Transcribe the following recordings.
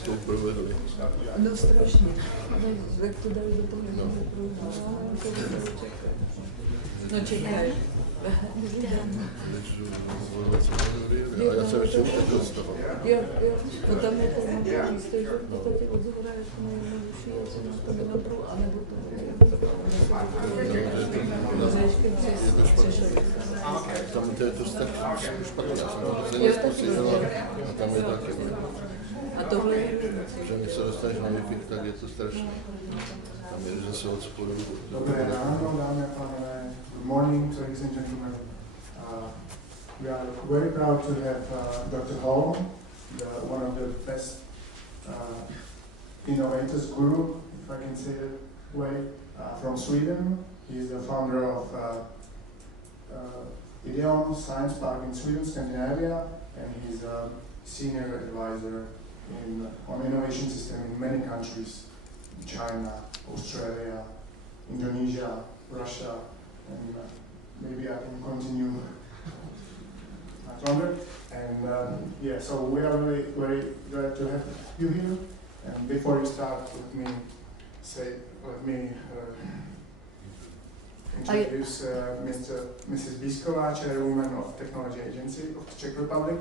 provedli. No strašně. Jak to dali do toho no čekaj. A já jsem ještě utekl z toho. Jo, no tam je to místo, že v podstatě od zhora je to nejjednodušší, asi na to minutru, anebo to tam to je to špatné, a tam je taky. A tohle je že když se dostaneš na Wi-Fi, tak je to strašné. Tam je zase od spodu. Dobré ráno, dámy a pánové. Good morning, ladies and gentlemen. We are very proud to have Dr. Holm, one of the best innovators guru, if I can say that way, from Sweden. He is the founder of Ideon Science Park in Sweden, Scandinavia, and he's a senior advisor on innovation system in many countries: China, Australia, Indonesia, Russia, and maybe I can continue much longer. And yeah, so we are really very glad to have you here. And before you start, let me introduce Mrs. Bisková, Chairwoman of Technology Agency of the Czech Republic.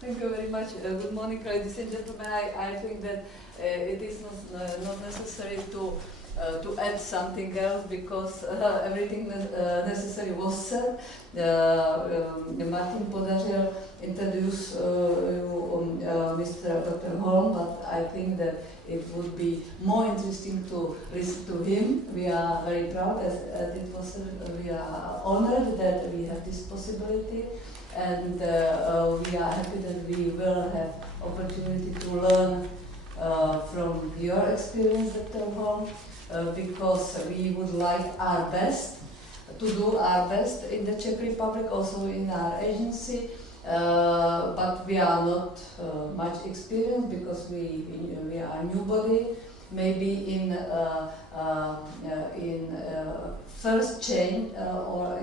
Thank you very much. Good morning, ladies and gentlemen. I think that it is not necessary to add something else because everything necessary was said. Martin podařil introduce Mr. Dr. Holm, but I think that it would be more interesting to listen to him. We are very proud, as it was said, we are honored that we have this possibility. And we are happy that we will have opportunity to learn from your experience, Dr. Holm, because we would like our best, to do our best in the Czech Republic, also in our agency, but we are not much experienced because we are a new body. Maybe in first chain or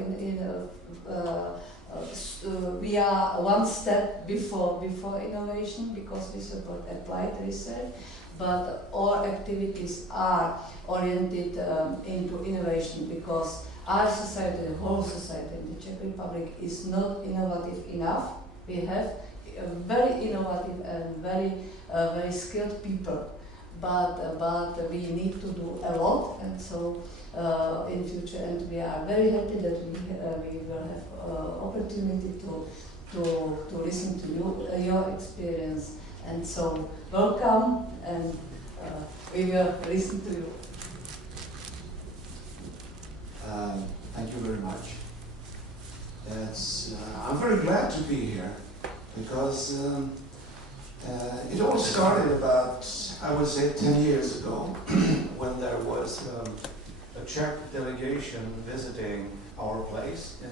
we are one step before innovation because we support applied research, but all activities are oriented into innovation because our society, the whole society in the Czech Republic is not innovative enough. We have very innovative and very skilled people, but we need to do a lot, and so in future, and we are very happy that we will have opportunity to listen to your experience, and so welcome, and we will listen to you. Thank you very much. I'm very glad to be here because it all started about, I would say, 10 years ago when there was a Czech delegation visiting our place in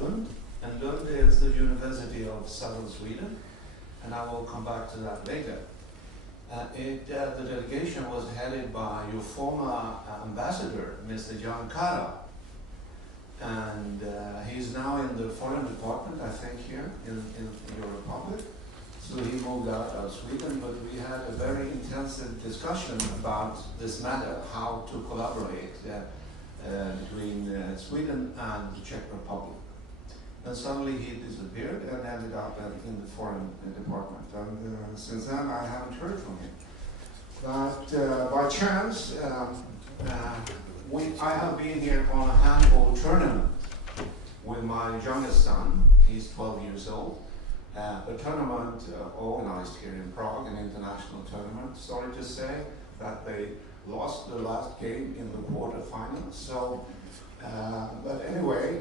Lund, and Lund is the University of Southern Sweden, and I will come back to that later. The delegation was headed by your former ambassador, Mr. Jan Kara, and he's now in the foreign department, I think, here in your republic. So he moved out of Sweden, but we had a very intensive discussion about this matter, how to collaborate between Sweden and the Czech Republic. And suddenly he disappeared and ended up in the foreign department. And since then I haven't heard from him. But by chance, I have been here on a handball tournament with my youngest son. He's 12 years old. A tournament organized here in Prague, an international tournament. Sorry to say that they lost the last game in the quarterfinals. So, but anyway,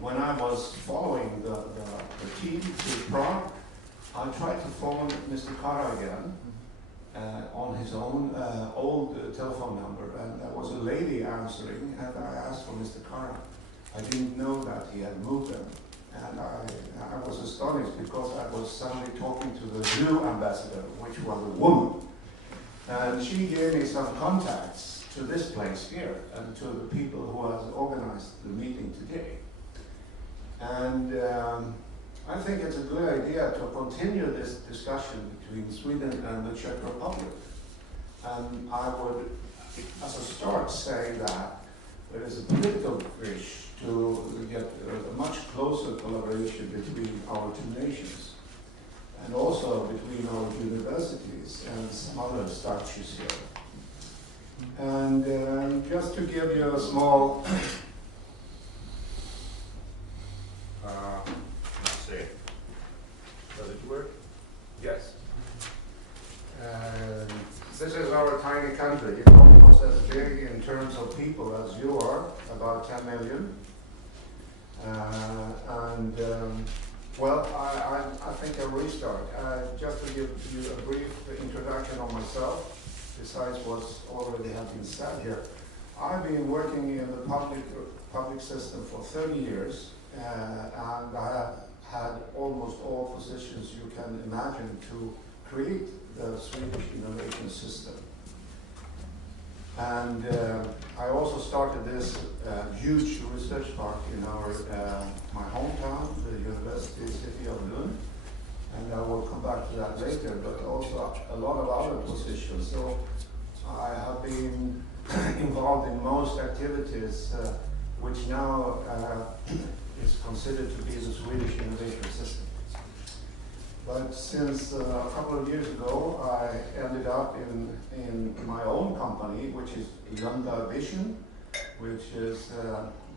when I was following the team to Prague, I tried to phone Mr. Kara again on his own old telephone number, and there was a lady answering, and I asked for Mr. Kara. I didn't know that he had moved them. And I was astonished because I was suddenly talking to the new ambassador, which was a woman. And she gave me some contacts to this place here and to the people who has organized the meeting today. And I think it's a good idea to continue this discussion between Sweden and the Czech Republic. And I would, as a start, say that there is a political wish to get a much closer collaboration between our two nations, and also between our universities and some other structures here. And just to give you a small, let's see, does it work? Yes. This is our tiny country. It's almost as big in terms of people as you are, about 10 million. Well, I think I'll restart. Just to give you a brief introduction on myself, besides what's already has been said here. I've been working in the public system for 30 years, and I have had almost all positions you can imagine to create the Swedish innovation system. And I also started this huge research park in our my hometown, the University City of Lund, and I will come back to that later, but also a lot of other positions. So I have been involved in most activities which now is considered to be the Swedish innovation system. But since a couple of years ago, I ended up in my own company, which is Lunda Vision, which is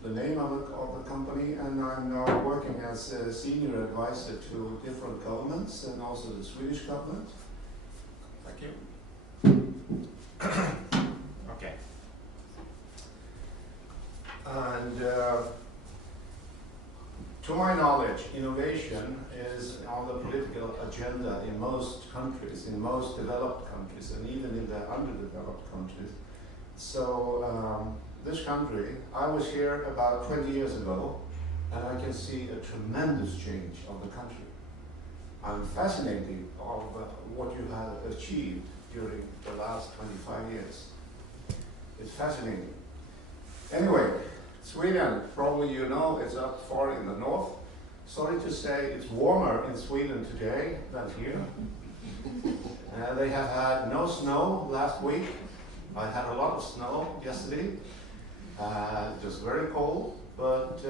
the name of the company, and I'm now working as a senior advisor to different governments and also the Swedish government. Thank you. Okay. And to my knowledge, innovation is on the political agenda in most countries, in most developed countries, and even in the underdeveloped countries. So this country, I was here about 20 years ago, and I can see a tremendous change of the country. I'm fascinated of what you have achieved during the last 25 years. It's fascinating. Anyway, Sweden, probably you know, is up far in the north. Sorry to say it's warmer in Sweden today than here. They have had no snow last week. I had a lot of snow yesterday. Just very cold, but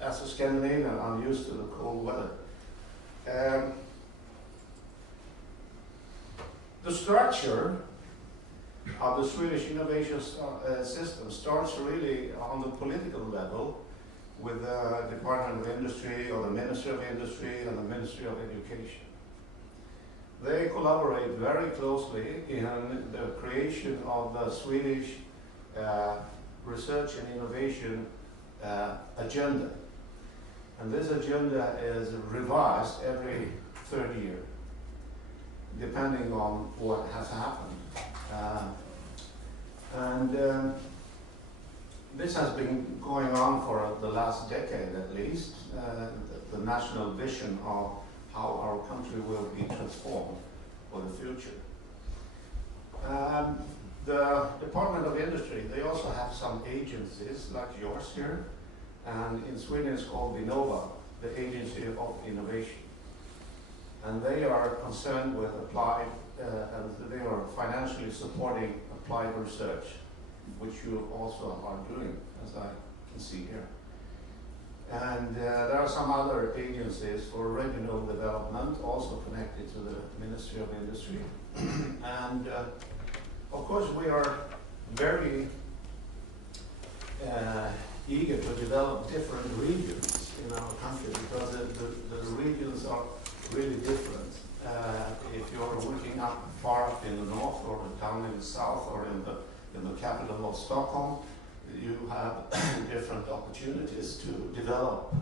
as a Scandinavian, I'm used to the cold weather. The structure of the Swedish innovation system starts really on the political level with the Department of Industry or the Ministry of Industry and the Ministry of Education. They collaborate very closely in the creation of the Swedish research and innovation agenda. And this agenda is revised every third year, depending on what has happened. This has been going on for the last decade at least, the national vision of how our country will be transformed for the future. The Department of Industry, they also have some agencies like yours here, and in Sweden it's called Vinnova, the Agency of Innovation. And they are concerned with applied, and they are financially supporting applied research, which you also are doing, as I can see here. And there are some other agencies for regional development, also connected to the Ministry of Industry. And of course, we are very eager to develop different regions in our country, because the regions are really different. If you're working up far up in the north, or down in the south, or in the capital of Stockholm, you have different opportunities to develop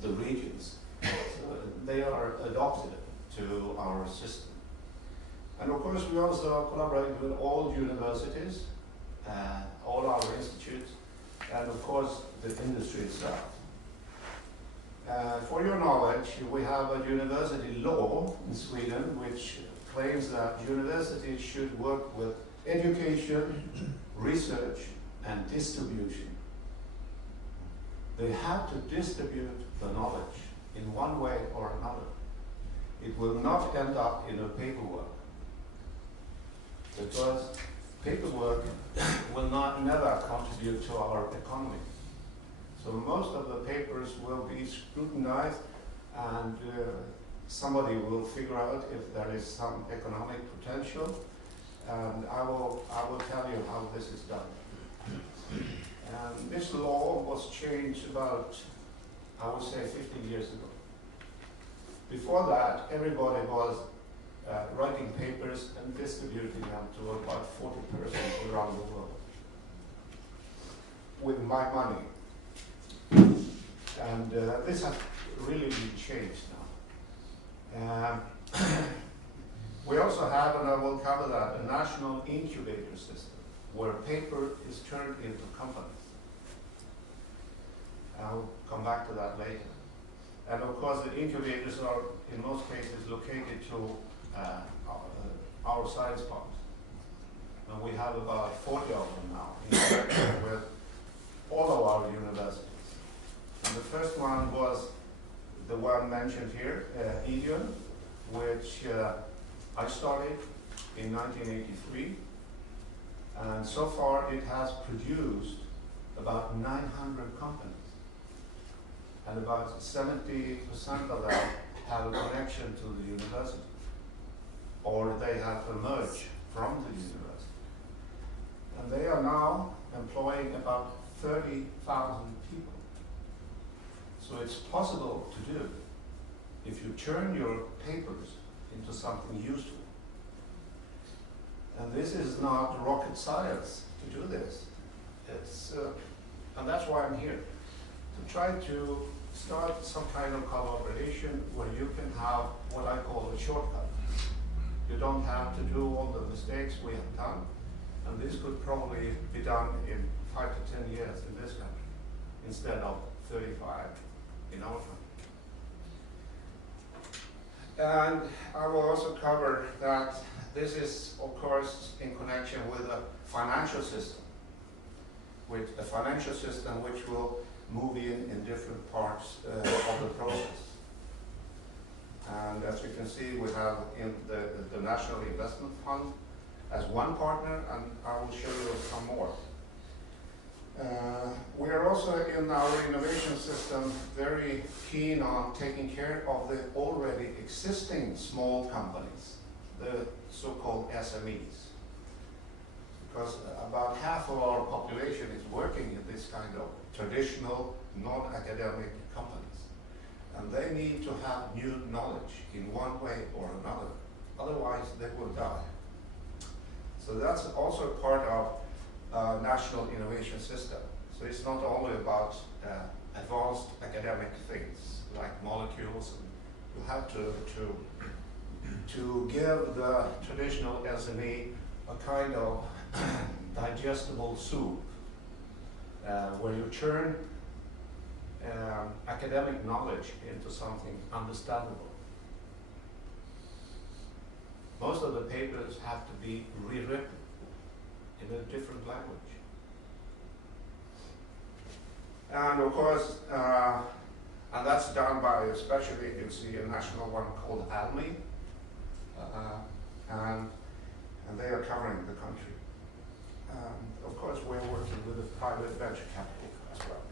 the regions. So they are adopted to our system. And of course, we also collaborate with all universities, all our institutes, and of course, the industry itself. For your knowledge, we have a university law in Sweden which claims that universities should work with education, research, and distribution. They have to distribute the knowledge. in one way or another. It will not end up in a paperwork, because paperwork will never contribute to our economy. So most of the papers will be scrutinized, and somebody will figure out if there is some economic potential, and I will tell you how this is done. And this law was changed about, I would say, 15 years ago. Before that, everybody was writing papers and distributing them to about 40 persons around the world with my money. And this has really been changed now. We also have, and I will cover that, a national incubator system where paper is turned into companies. I'll come back to that later. And of course, the incubators are, in most cases, located to our science parks. And we have about 40 of them now in connection with all of our universities. And the first one was the one mentioned here, Idion, which I started in 1983. And so far it has produced about 900 companies. And about 70% of them have a connection to the university, or they have emerged from the university. And they are now employing about 30,000 people. So it's possible to do if you turn your papers into something useful. And this is not rocket science to do this. It's, and that's why I'm here, to try to start some kind of collaboration where you can have what I call a shortcut. You don't have to do all the mistakes we have done, and this could probably be done in 5 to 10 years in this country, instead of 35 in our country. And I will also cover that this is, of course, in connection with a financial system, with a financial system which will move in different parts of the process. And as you can see, we have in the National Investment Fund as one partner, and I will show you some more. We are also in our innovation system very keen on taking care of the already existing small companies, the so-called SMEs. Because about half of our population is working in this kind of traditional, non-academic companies. And they need to have new knowledge in one way or another. Otherwise, they will die. So that's also part of national innovation system. So it's not only about advanced academic things like molecules. You have to give the traditional SME a kind of digestible soup where you turn academic knowledge into something understandable. Most of the papers have to be rewritten in a different language. And of course, and that's done by, especially you see a national one called ALMI, and they are covering the country. Of course, we're working with the private venture capital as well.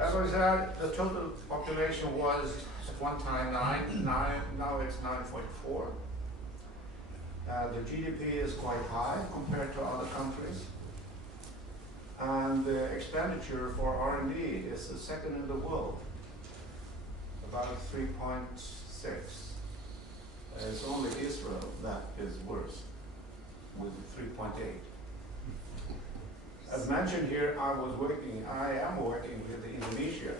As I said, the total population was at one time 9, now it's 9.4. The GDP is quite high compared to other countries. And the expenditure for R&D is the second in the world, about 3.6. It's only Israel that is worse, with 3.8. As mentioned here, I am working with Indonesia,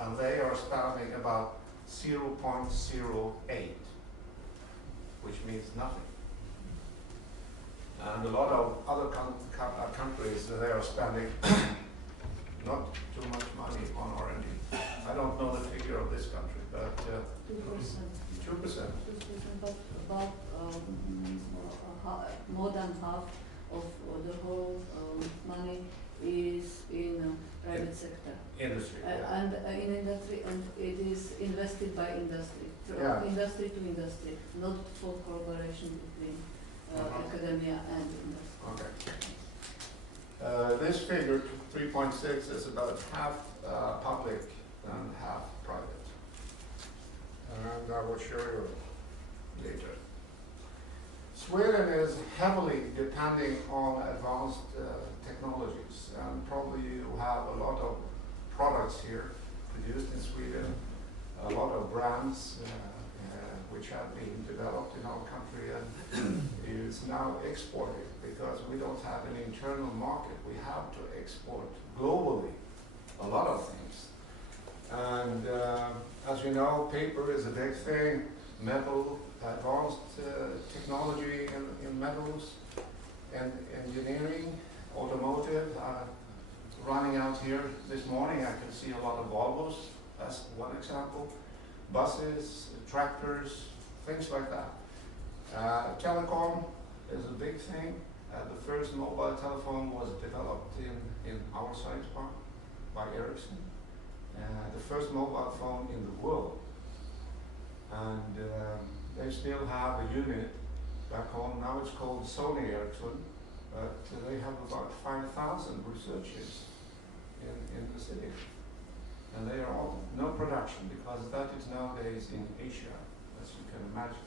and they are spending about 0.08, which means nothing. And a lot of other countries, they are spending not too much money on R&D. I don't know the figure of this country, but 2%. But about more than half of the whole money is in private sector. Industry. Yeah. And in industry, and it is invested by industry, from Yeah. industry to industry, not for collaboration between academia and industry. Okay. This figure, 3.6, is about half public and half private. And I will show you later. Sweden is heavily depending on advanced technologies, and probably you have a lot of products here produced in Sweden, a lot of brands which have been developed in our country and is now exported because we don't have an internal market. We have to export globally a lot of things. And as you know, paper is a big thing, metal, advanced technology in metals, and engineering, automotive. Running out here this morning, I can see a lot of Volvos, that's one example. Buses, tractors, things like that. Telecom is a big thing. The first mobile telephone was developed in our science park by Ericsson. The first mobile phone in the world. And they still have a unit back home. Now it's called Sony Ericsson, but they have about 5,000 researchers in the city. And they are all no production because that is nowadays in Asia, as you can imagine.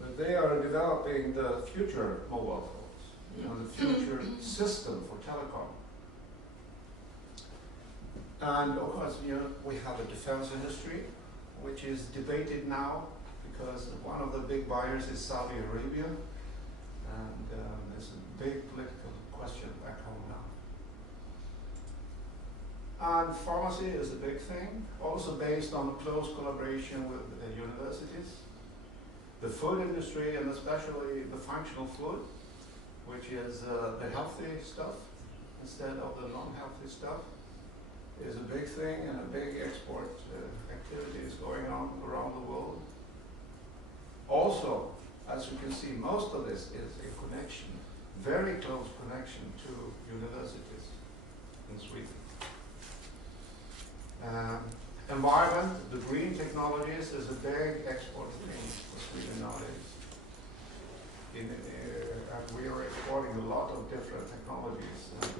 But they are developing the future mobile phones, you know, the future system for telecom. And of course, you know, we have a defense industry, which is debated now because one of the big buyers is Saudi Arabia, and there's a big political question back home now. And pharmacy is a big thing, also based on close collaboration with universities. The food industry, and especially the functional food, which is the healthy stuff instead of the non-healthy stuff, is a big thing, and a big export activity is going on around the world. Also, as you can see, most of this is a connection, very close connection to universities in Sweden. Environment, the green technologies is a big export thing for Sweden nowadays. And we are exporting a lot of different technologies and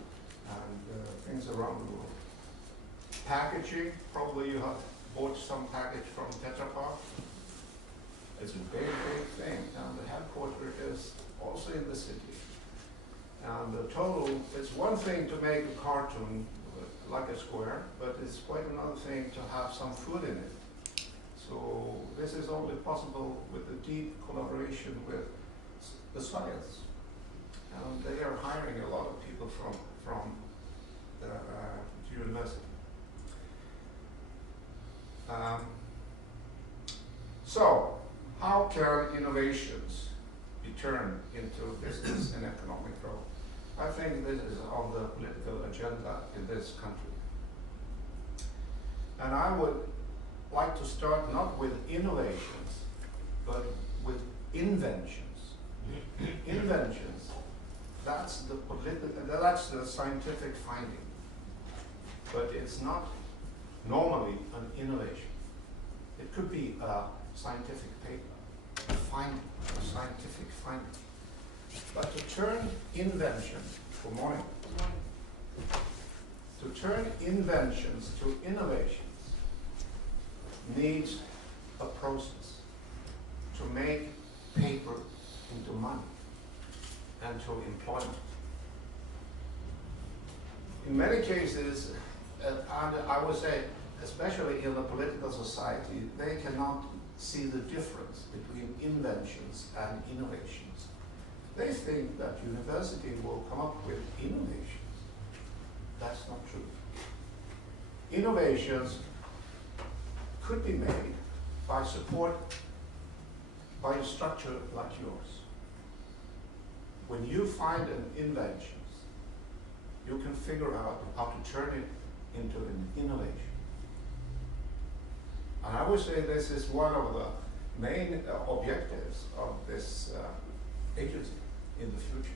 things around the world. Packaging, probably you have bought some package from Tetra Pak. It's a big, big thing, and the headquarters is also in the city. And the total, it's one thing to make a cartoon like a square, but it's quite another thing to have some food in it. So this is only possible with the deep collaboration with the science. And they are hiring a lot of people from the university. So, how can innovations be turned into business and economic growth? I think this is on the political agenda in this country. And I would like to start not with innovations, but with inventions. Inventions, that's the scientific finding. But it's not normally an innovation. It could be a scientific paper, a finding, a scientific finding. But to turn inventions, good morning, to turn inventions to innovations needs a process to make paper into money and to employment. In many cases, and I would say, especially in the political society, they cannot see the difference between inventions and innovations. They think that university will come up with innovations. That's not true. Innovations could be made by support by a structure like yours. When you find an invention, you can figure out how to turn it into an innovation. And I would say this is one of the main objectives of this agency in the future.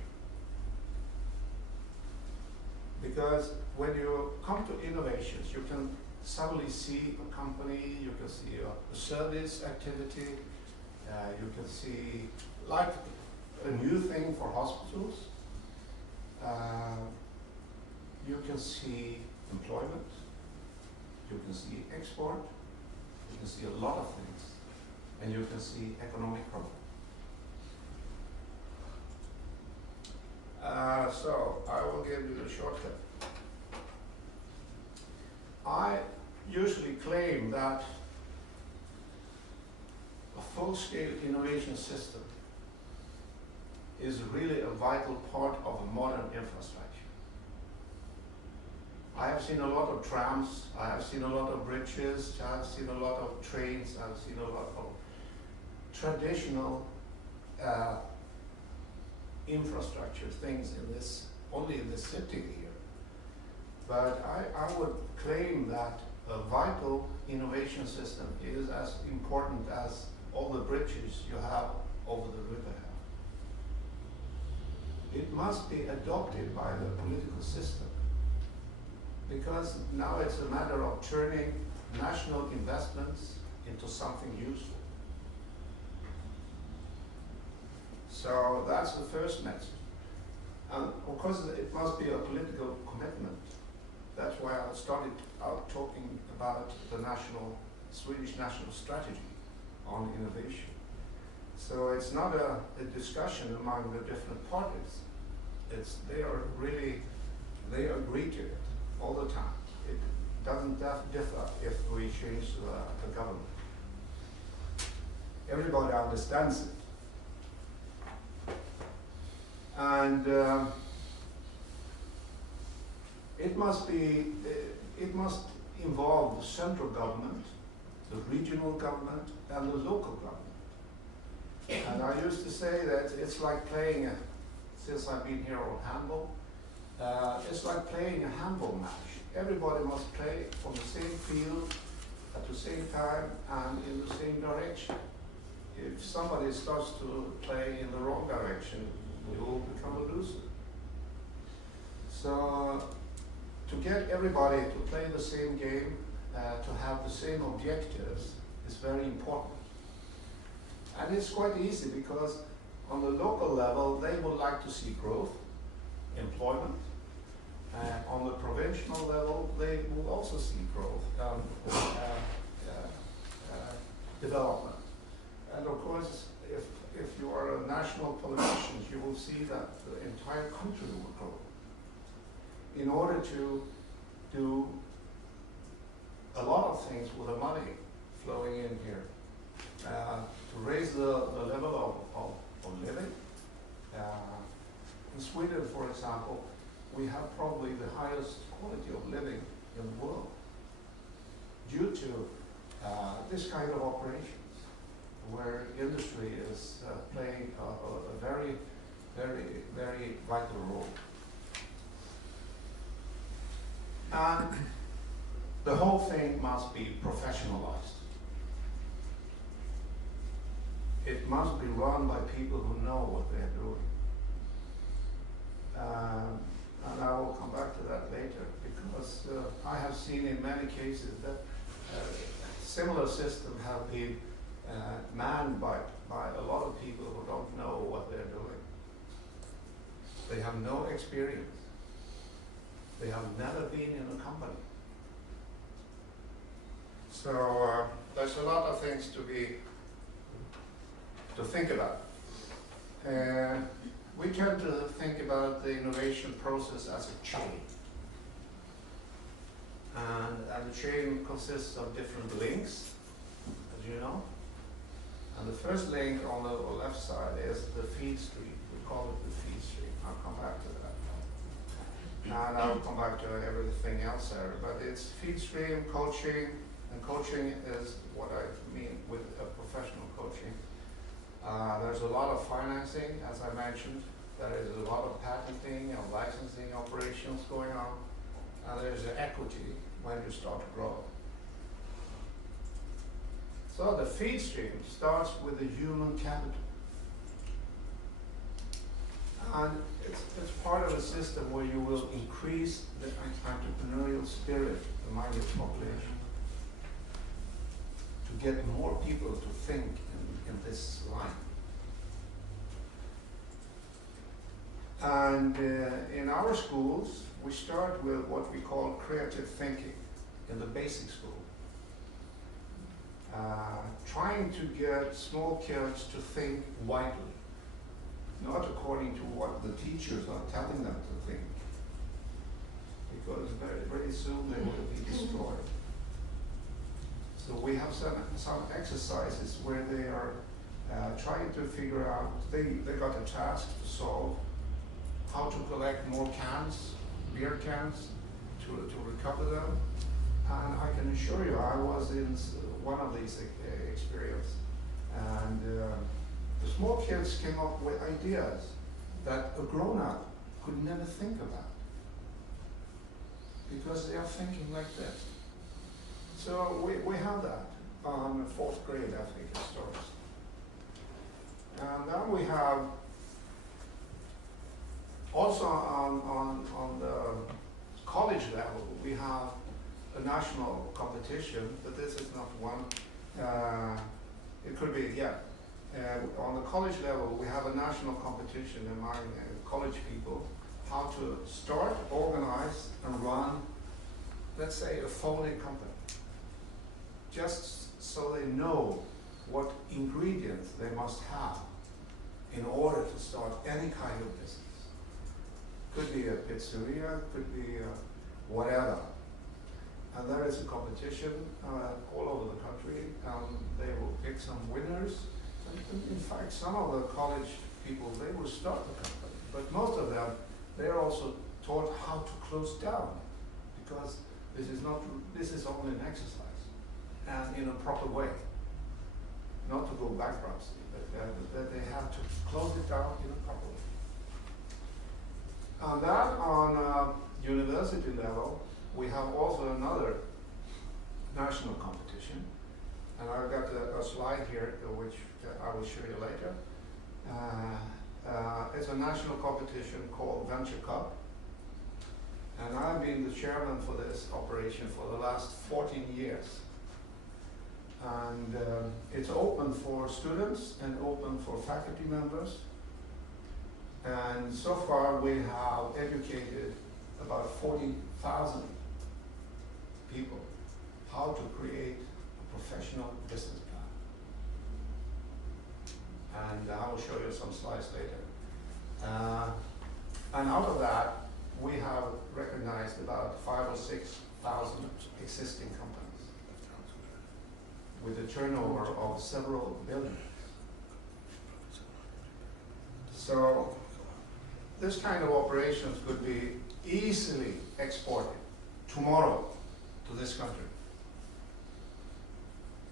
Because when you come to innovations, you can suddenly see a company, you can see a service activity, you can see like a new thing for hospitals, you can see employment, you can see export, you can see a lot of things, and you can see economic growth. So I will give you the shortcut. I usually claim that a full-scale innovation system is really a vital part of a modern infrastructure. I have seen a lot of trams, I have seen a lot of bridges, I have seen a lot of trains, I have seen a lot of traditional infrastructure things in this, only in this city here. But I would claim that a vital innovation system is as important as all the bridges you have over the river. It must be adopted by the political system, because now it's a matter of turning national investments into something useful. So that's the first message. And of course it must be a political commitment. That's why I started out talking about the Swedish national strategy on innovation. So it's not a discussion among the different parties. They agree to it all the time. It doesn't differ if we change the government. Everybody understands it. And it must involve the central government, the regional government, and the local government. And I used to say that it's like playing, since I've been here on handball, it's like playing a handball match. Everybody must play on the same field at the same time and in the same direction. If somebody starts to play in the wrong direction, we will become a loser. So to get everybody to play the same game, to have the same objectives is very important. And it's quite easy because on the local level, they would like to see growth, employment. On the provincial level, they will also see growth, development. And of course, if you are a national politician, you will see that the entire country will grow. In order to do a lot of things with the money flowing in here, to raise the level of living. In Sweden, for example, we have probably the highest quality of living in the world due to this kind of operations, where industry is playing a very, very, very vital role. And the whole thing must be professionalized. It must be run by people who know what they're doing. And I will come back to that later, because I have seen in many cases that similar systems have been manned by a lot of people who don't know what they're doing. They have no experience. They have never been in a company. So there's a lot of things to think about. We tend to think about the innovation process as a chain. And the chain consists of different links, as you know. And the first link on the left side is the feed stream. We call it the feed stream. I'll come back to that. And I'll come back to everything else there. But it's feed stream, coaching, and coaching is what I mean with professional coaching. There's a lot of financing, as I mentioned. There is a lot of patenting and licensing operations going on. And there's equity when you start to grow. So the feed stream starts with the human capital. And it's part of a system where you will increase the entrepreneurial spirit among your population to get more people to think in this line. And in our schools, we start with what we call creative thinking in the basic school. Trying to get small kids to think widely, not according to what the teachers are telling them to think, because very soon they will be destroyed. So we have some exercises where they are trying to figure out, they got a task to solve how to collect more cans, beer cans, to recover them. And I can assure you, I was in one of these experiences. And the small kids came up with ideas that a grown-up could never think about, because they are thinking like this. So we have that on 4th grade, I think it starts. And then we have also on the college level, we have a national competition, but this is not one. It could be, yeah. On the college level, we have a national competition among college people, how to start, organize, and run, let's say, a folding company. Just so they know what ingredients they must have in order to start any kind of business. Could be a pizzeria, could be whatever. And there is a competition all over the country. They will pick some winners. And in fact, some of the college people, they will start the company. But most of them, they're also taught how to close down, because this is only an exercise, and in a proper way. Not to go bankruptcy, but they have to close it down in a proper way. And that on university level, we have also another national competition. And I've got a slide here, which I will show you later. It's a national competition called Venture Cup. And I've been the chairman for this operation for the last 14 years. And it's open for students and open for faculty members. And so far we have educated about 40,000 people how to create a professional business plan. And I will show you some slides later. And out of that, we have recognized about 5,000 or 6,000 existing companies with a turnover of several billion. So this kind of operations could be easily exported tomorrow to this country.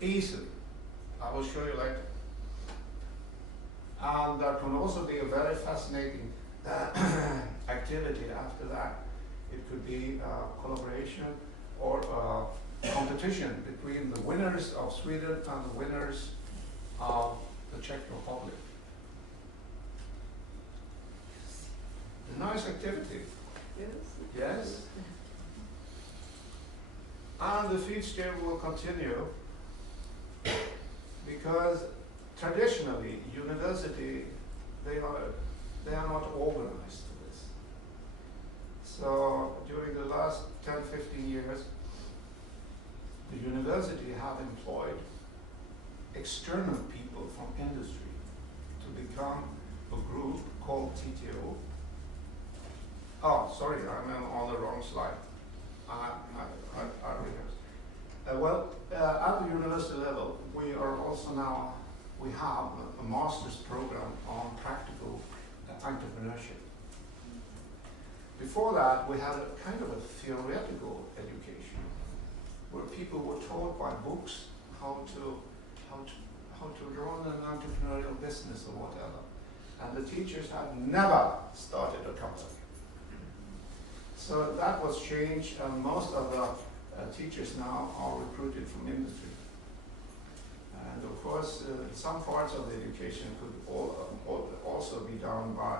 Easily. I will show you later. And there can also be a very fascinating activity after that. It could be collaboration or competition between the winners of Sweden and the winners of the Czech Republic. A nice activity. Yes. Yes. And the feed stream will continue because traditionally university they are not organized to this. So during the last 10-15 years, the university have employed external people from industry to become a group called TTO. Oh, sorry, I'm on the wrong slide. Well, at the university level, we are also now, we have a master's program on practical entrepreneurship. Before that, we had a kind of a theoretical education where people were taught by books how to run an entrepreneurial business or whatever. And the teachers had never started a company. So that was changed, and most of the teachers now are recruited from industry. And of course, some parts of the education could also be done by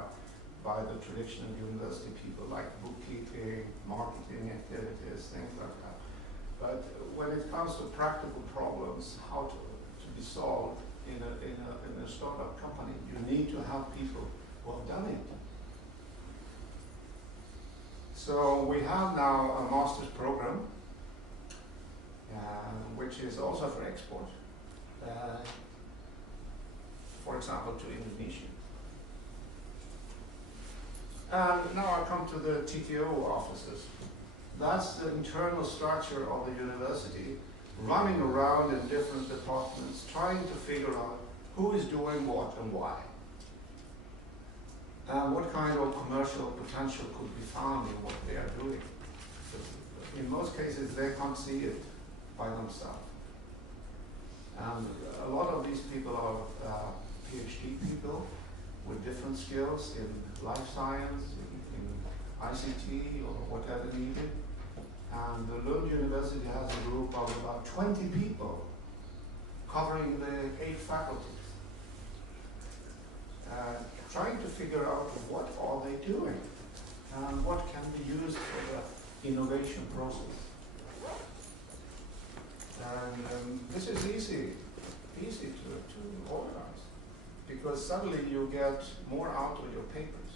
by the traditional university people, like bookkeeping, marketing activities, things like that. But when it comes to practical problems, how to be solved in a startup company, you need to have people who have done it. So we have now a master's program, which is also for export, for example, to Indonesia. And now I come to the TTO offices. That's the internal structure of the university, running around in different departments, trying to figure out who is doing what and why. And what kind of commercial potential could be found in what they are doing. In most cases, they can't see it by themselves. And a lot of these people are PhD people with different skills in life science, in ICT, or whatever needed. And the Lund University has a group of about 20 people covering the 8 faculties. Trying to figure out what are they doing and what can be used for the innovation process. And this is easy to organize, because suddenly you get more out of your papers,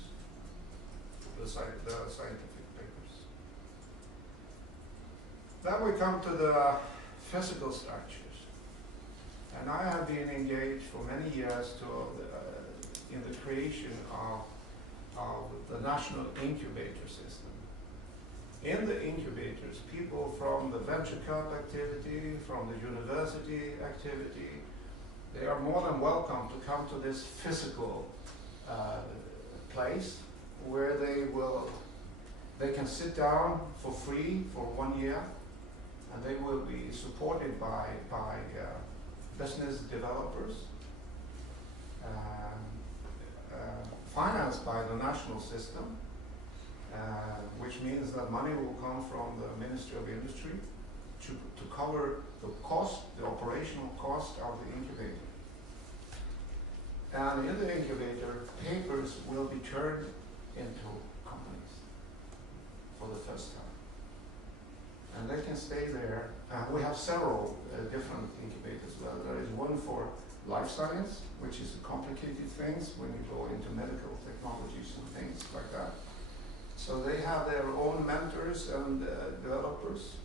the scientific papers. Then we come to the physical structures. And I have been engaged for many years in the creation of the national incubator system. In the incubators, people from the venture club activity, from the university activity, they are more than welcome to come to this physical place where they can sit down for free for 1 year, and they will be supported by business developers, financed by the national system, which means that money will come from the Ministry of Industry to cover the cost, the operational cost of the incubator. And in the incubator, papers will be turned into companies for the first time. And they can stay there. We have several different incubators. There is one for life science, which is complicated things when you go into medical technologies and things like that. So they have their own mentors and developers.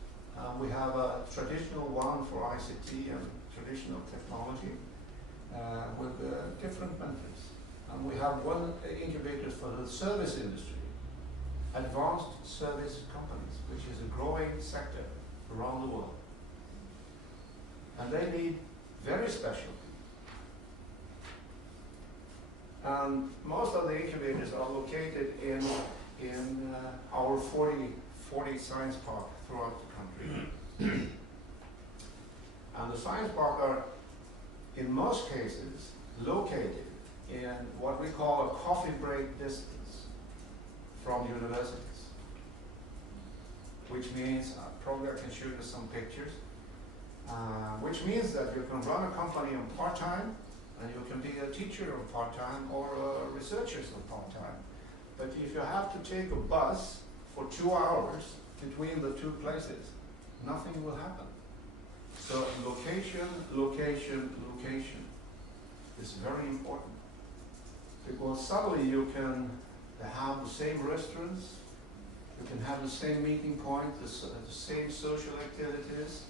We have a traditional one for ICT and traditional technology with different mentors. And we have one incubator for the service industry, advanced service companies, which is a growing sector around the world. And they need very special people. And most of the incubators are located in our 40 science parks throughout the country. And the science parks are, in most cases, located in what we call a coffee break distance from universities. Which means, probably I can show you some pictures, which means that you can run a company on part-time, and you can be a teacher on part-time or a researcher on part-time. But if you have to take a bus for 2 hours between the two places, nothing will happen. So location, location, location is very important. Because suddenly you can have the same restaurants, you can have the same meeting point, the same social activities,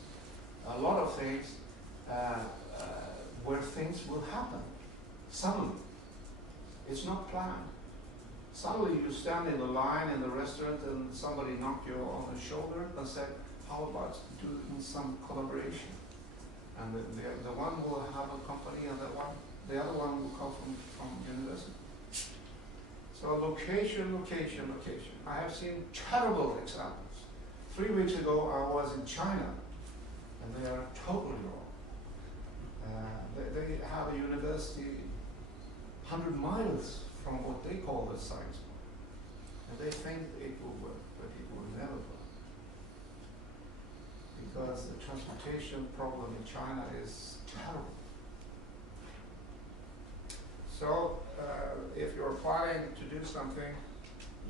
a lot of things where things will happen. Suddenly. It's not planned. Suddenly you stand in the line in the restaurant and somebody knocked you on the shoulder and said, how about doing some collaboration? And the one will have a company and the other one will come from university. So location, location, location. I have seen terrible examples. 3 weeks ago I was in China, and they are totally wrong. They have a university 100 miles from what they call the science park. And they think it will work, but it will never work. Because the transportation problem in China is terrible. So if you're planning to do something,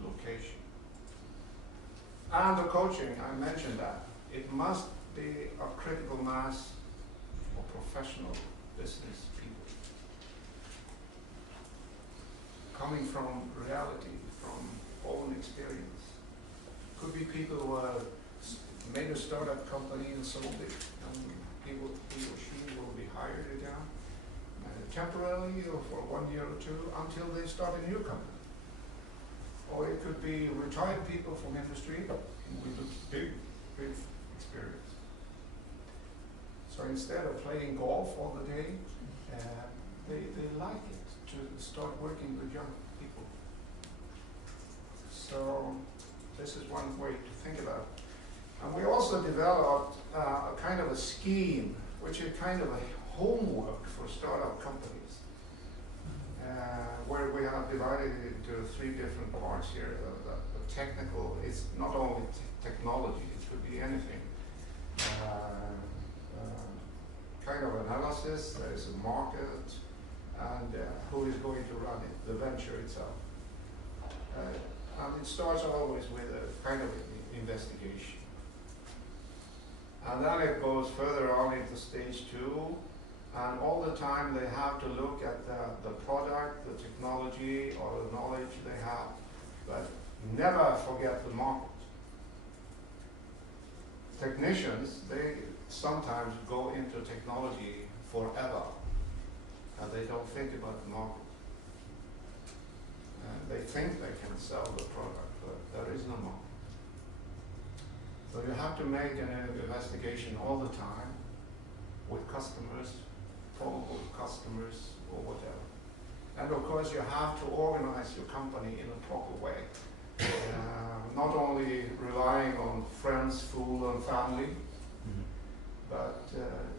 location. And the coaching, I mentioned that. It must be a critical mass of professional business people. Coming from reality, from own experience. Could be people who have made a startup company and sold it, and he or she will be hired again, temporarily or for 1 year or two until they start a new company. Or it could be retired people from industry with a big experience. So instead of playing golf all the day, they like it to start working with young people. So this is one way to think about it. And we also developed a kind of a scheme, which is kind of a homework for startup companies, where we have divided it into 3 different parts here. The technical, it's not only technology, it could be anything. Kind of analysis, there is a market, and who is going to run it, the venture itself. And it starts always with a kind of investigation. And then it goes further on into stage 2, and all the time they have to look at the product, the technology, or the knowledge they have, but never forget the market. Technicians, they sometimes go into technology forever, and they don't think about the market. They think they can sell the product, but there is no market. So you have to make an investigation all the time with customers, probable customers, or whatever. And of course you have to organize your company in a proper way. Not only relying on friends, fool, and family, but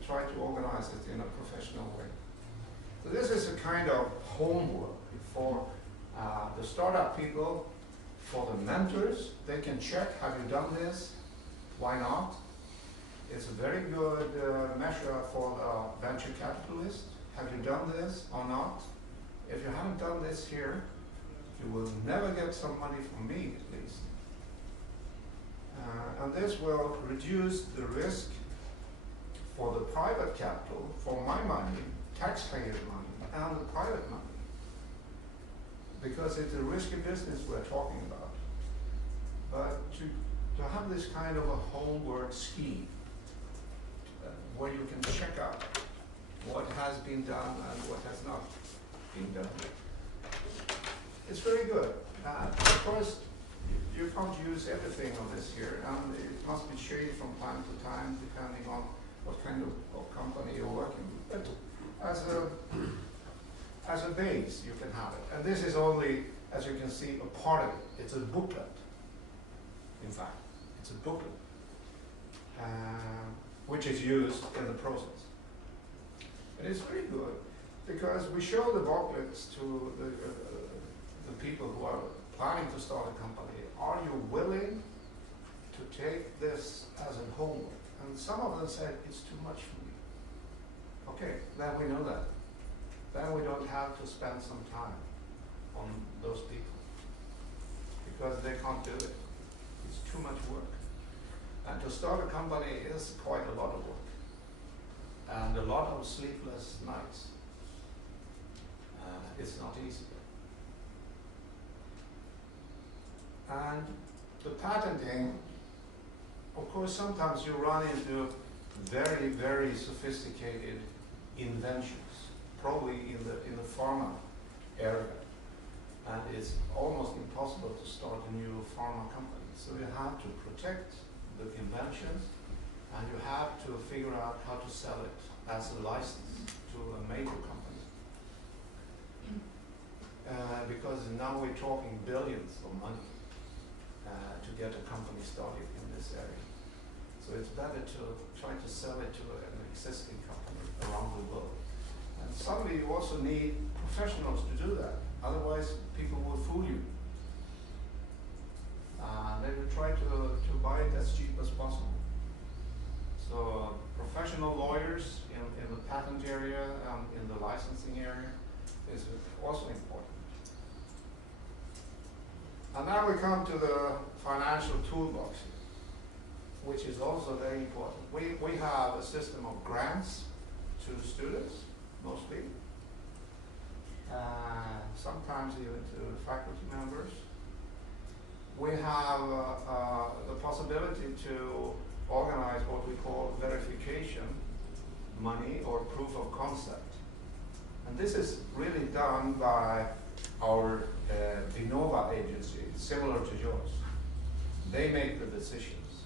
try to organize it in a professional way. So this is a kind of homework for the startup people, for the mentors. They can check, have you done this? Why not? It's a very good measure for the venture capitalist. Have you done this or not? If you haven't done this here, you will never get some money from me, at least. And this will reduce the risk for the private capital, for my money, taxpayers' money, and the private money. Because it's a risky business we're talking about. But to have this kind of a homework scheme, where you can check out what has been done and what has not been done. It's very good. Of course, you can't use everything on this here, and it must be changed from time to time depending on what kind of company you're working with. But as a base, you can have it. And this is only, as you can see, a part of it. It's a booklet, in fact. It's a booklet, which is used in the process. And it's very good, because we show the booklets to the people who are planning to start a company. Are you willing to take this as a homework? And some of them said, it's too much for me. Okay, then we know that. Then we don't have to spend some time on those people, because they can't do it. It's too much work. And to start a company is quite a lot of work, and a lot of sleepless nights. It's not easy. And the patenting, of course, sometimes you run into very, very sophisticated inventions, probably in the pharma area, and it's almost impossible to start a new pharma company. So you have to protect the inventions, and you have to figure out how to sell it as a license to a major company. Because now we're talking billions of money to get a company started in this area. So it's better to try to sell it to an existing company around the world. And suddenly you also need professionals to do that. Otherwise, people will fool you. They will try to buy it as cheap as possible. So professional lawyers in the patent area, in the licensing area, is also important. And now we come to the financial toolbox, which is also very important. We have a system of grants to students, mostly. Sometimes even to faculty members. We have the possibility to organize what we call verification money or proof of concept. And this is really done by our Vinnova agency, similar to yours. They make the decisions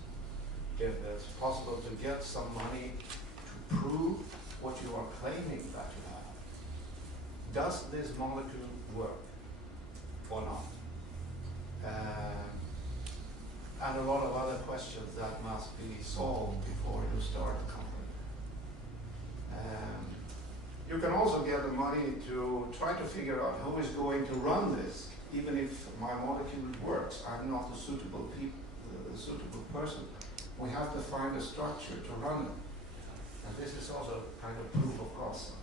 if it's possible to get some money to prove what you are claiming that you have. Does this molecule work or not? And a lot of other questions that must be solved before you start a company. You can also get the money to try to figure out who is going to run this. Even if my molecule works, I'm not a suitable person. We have to find a structure to run it. And this is also kind of proof of concept.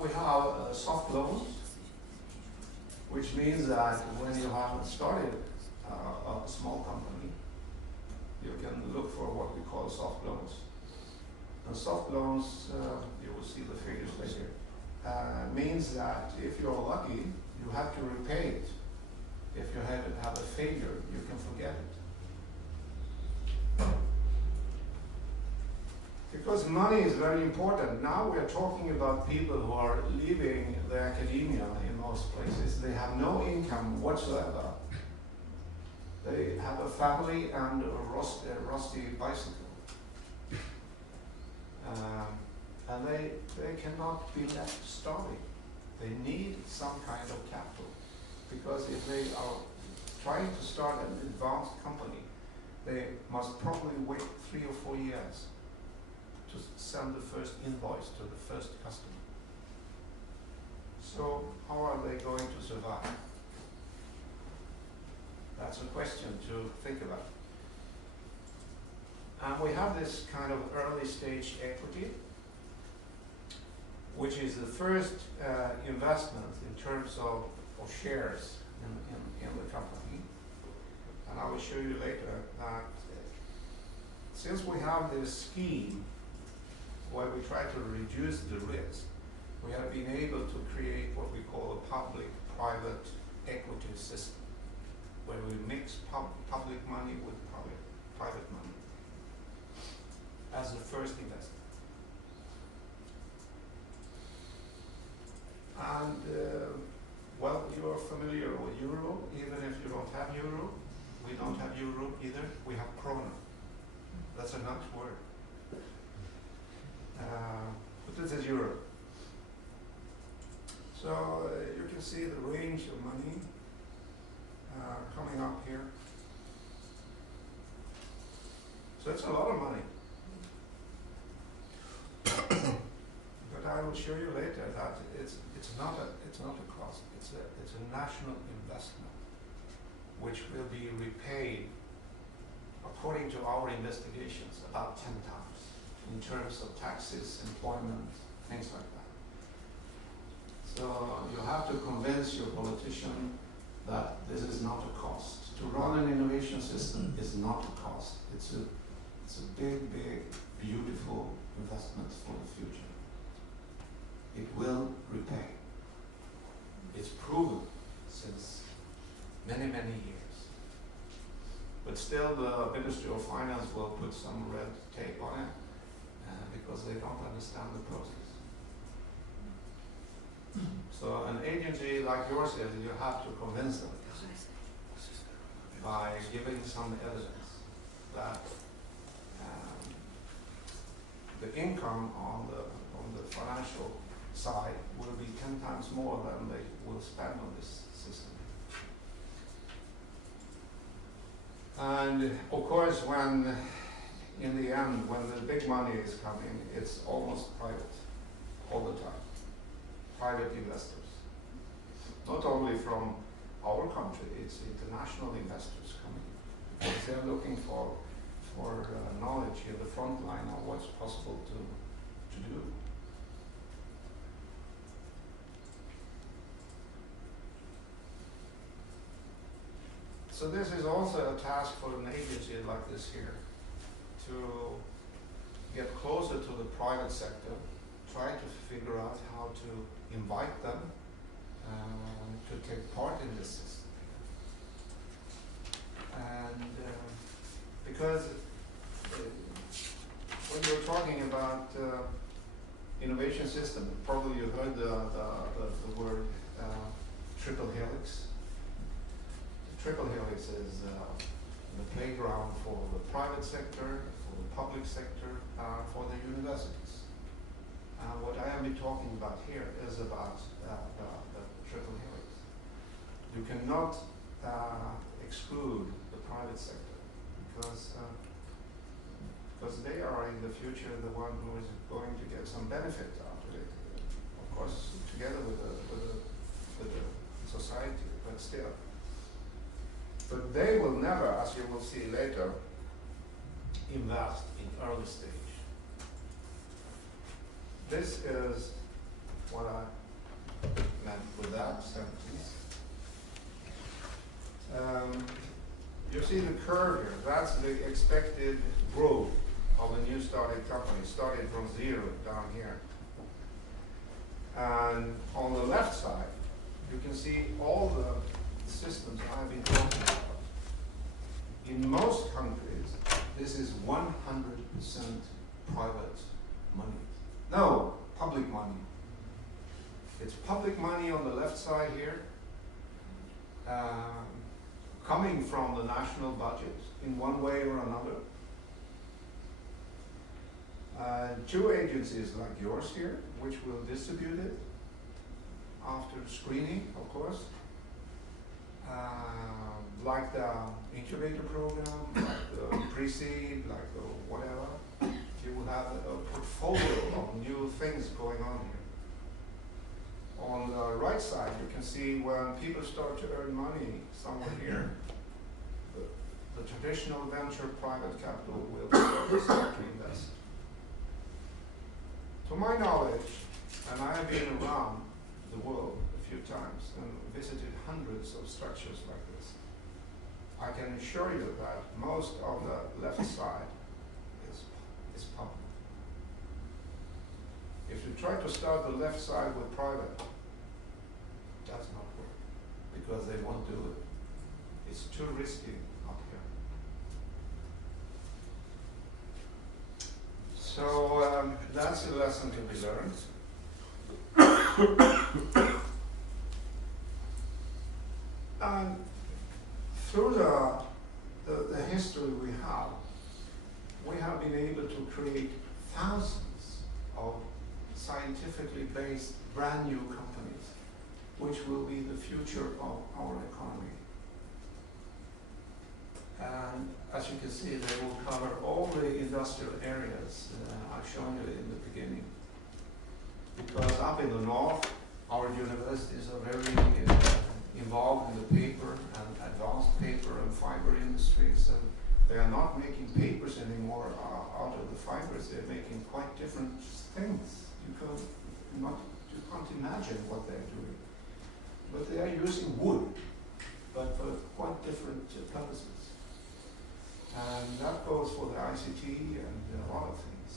We have soft loans, which means that when you haven't started a small company, you can look for what we call soft loans. And soft loans, you will see the figures later, means that if you're lucky, you have to repay it. If you have a failure, you can forget it. Because money is very important. Now we are talking about people who are leaving the academia in most places. They have no income whatsoever. They have a family and a rusty bicycle. And they cannot be left starving. They need some kind of capital. Because if they are trying to start an advanced company, they must probably wait 3 or 4 years to send the first invoice to the first customer. So how are they going to survive? That's a question to think about. And we have this kind of early stage equity, which is the first investment in terms of shares in the company. And I will show you later that since we have this scheme where we try to reduce the risk, we have been able to create what we call a public-private equity system, where we mix public money with private money as the first investment. And well, you are familiar with euro, even if you don't have euro. We don't have euro either, we have krona. That's a nice word. But this is euro. So you can see the range of money coming up here. So it's a lot of money. But I will show you later that it's not a cost. It's a national investment, which will be repaid, according to our investigations, about 10 times in terms of taxes, employment, things like that. So you have to convince your politician that this is not a cost. To run an innovation system is not a cost. It's a big, beautiful investment for the future. It will repay. It's proven since many years. But still the Ministry of Finance will put some red tape on it because they don't understand the process. So an agency like yours, you have to convince them by giving some evidence that the income on the financial side will be 10 times more than they will spend on this system. And of course, when in the end, when the big money is coming, it's almost private all the time. Private investors. Not only from our country, it's international investors coming. Because they're looking for knowledge in the front line of what's possible to do. So this is also a task for an agency like this here, to get closer to the private sector, try to figure out how to invite them to take part in this system. And because when you're talking about innovation system, probably you heard the word triple helix. The triple helix is the playground for the private sector, for the public sector, for the universities. What I am talking about here is about the triple helix. You cannot exclude the private sector because they are in the future the one who is going to get some benefit out of it. Of course, together with the society, but still. But they will never, as you will see later, invest in early stage. This is what I meant with that sentence. You see the curve here, that's the expected growth of a new started company, started from 0 down here. And on the left side, you can see all the systems I've been talking about. In most countries, this is 100% private money. No, public money. It's public money on the left side here, coming from the national budget in one way or another. Two agencies like yours here, which will distribute it after screening, of course. Like the incubator program, like the pre-seed, like the whatever. You will have a portfolio of new things going on here. On the right side, you can see when people start to earn money somewhere here, the traditional venture private capital will start to invest. To my knowledge, and I have been around the world a few times and visited hundreds of structures like this, I can assure you that most of the left side is public. If you try to start the left side with private, does not work because they won't do it. It's too risky up here. So that's the lesson to be learned. And through the history we have been able to create thousands of scientifically based brand new companies, which will be the future of our economy. And as you can see, they will cover all the industrial areas I've shown you in the beginning. Because up in the north, our universities are very involved in the paper and advanced paper and fiber industries, and they are not making papers anymore out of the fibers. They're making quite different things. You can't imagine what they're doing. But they are using wood, but for quite different purposes. And that goes for the ICT and a lot of things.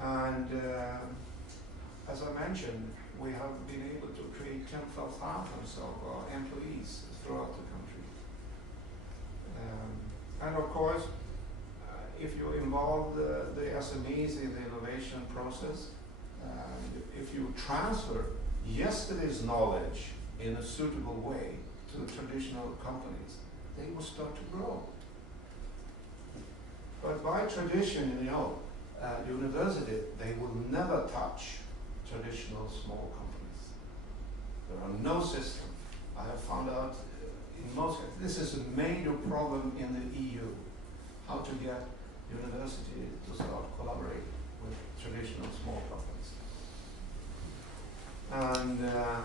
And as I mentioned, we have been able to create 10,000 of employees throughout the country. And of course, if you involve the SMEs in the innovation process, if you transfer yesterday's knowledge in a suitable way to the traditional companies, they will start to grow. But by tradition, university, they will never touch traditional small companies. There are no systems. I have found out in most cases, this is a major problem in the EU, how to get university to start collaborating with traditional small companies. And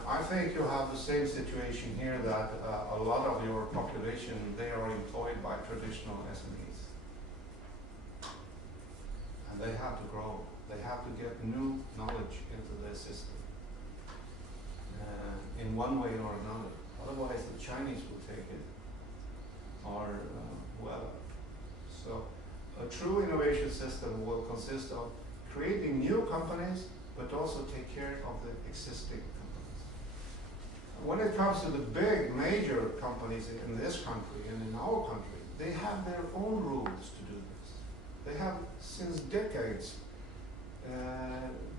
I think you have the same situation here, that a lot of your population, they are employed by traditional SMEs. And they have to grow. They have to get new knowledge into their system in one way or another. Otherwise, the Chinese will take it or whoever. So a true innovation system will consist of creating new companies, but also take care of the existing companies. When it comes to the big major companies in this country and in our country, they have their own rules to do this. They have since decades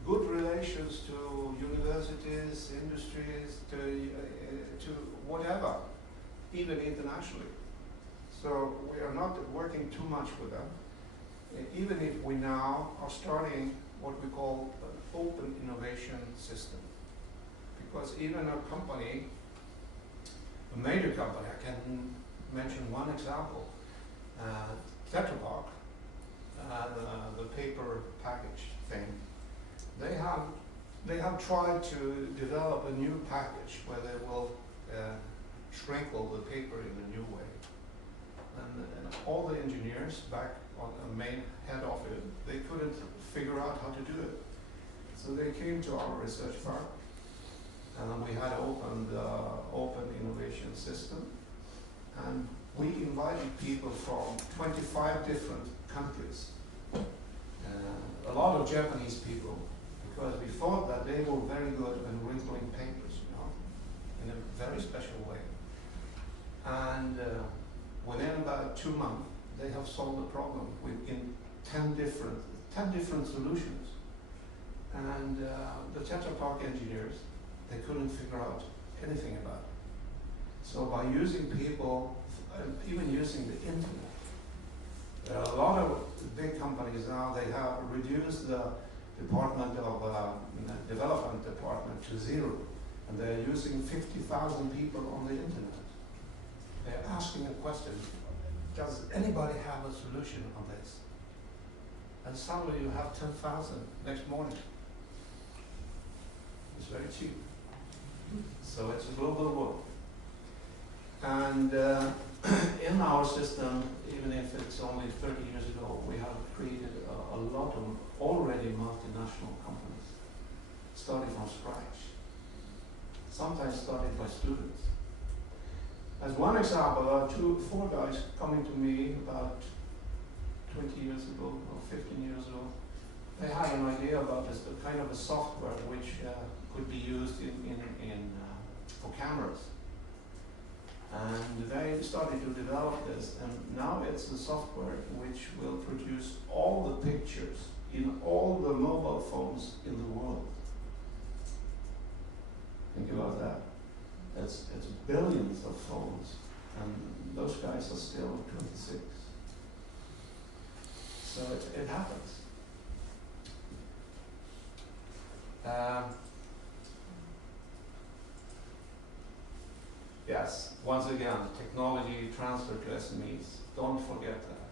good relations to universities, industries, to whatever, even internationally. So we are not working too much with them, even if we now are starting what we call an open innovation system. Because even a company, a major company, I can mention one example, Tetra Pak, the paper package thing, they have tried to develop a new package where they will shrinkle the paper in a new way. And all the engineers back on the main head office, they couldn't figure out how to do it. So they came to our research park, and we had opened the open innovation system, and we invited people from 25 different countries. A lot of Japanese people, because we thought that they were very good at wrinkling papers, you know, in a very special way. And within about 2 months, they have solved the problem within 10 different solutions. And the Tetra Pak engineers, they couldn't figure out anything about it. So by using people, even using the internet, there are a lot of big companies now, they have reduced the development department to 0. And they're using 50,000 people on the internet. They're asking a question, does anybody have a solution on this? And suddenly you have 10,000 next morning. It's very cheap. So it's a global world. And in our system, even if it's only 30 years ago, we have created a lot of already multinational companies, starting from scratch, sometimes started by students. As one example, 4 guys coming to me about 20 years ago or 15 years ago, they had an idea about this kind of a software which could be used for cameras. And they started to develop this, and now it's a software which will produce all the pictures in all the mobile phones in the world. Think about that. It's billions of phones, and those guys are still 26. So it happens. Yes, once again, technology transfer to SMEs. Don't forget that.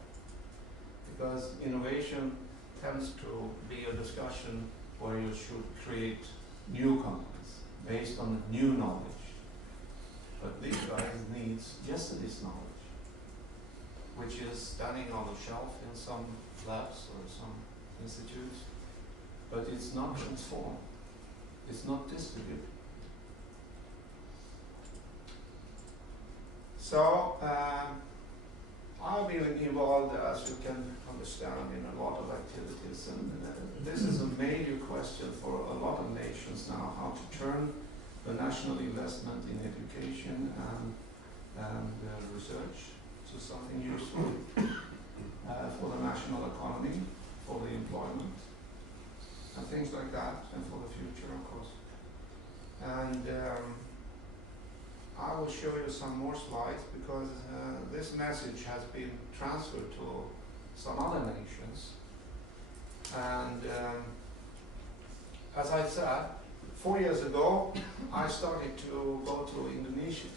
Because innovation tends to be a discussion where you should create new companies based on new knowledge. But these guys need yesterday's knowledge, which is standing on the shelf in some labs or some institutes, but it's not transformed. It's not distributed. So I've been involved, as you can understand, in a lot of activities, and this is a major question for a lot of nations now, how to turn the national investment in education and research to something useful for the national economy, for the employment, and things like that, and for the future, of course. And I will show you some more slides, because this message has been transferred to some other nations. And as I said, 4 years ago, I started to go to Indonesia.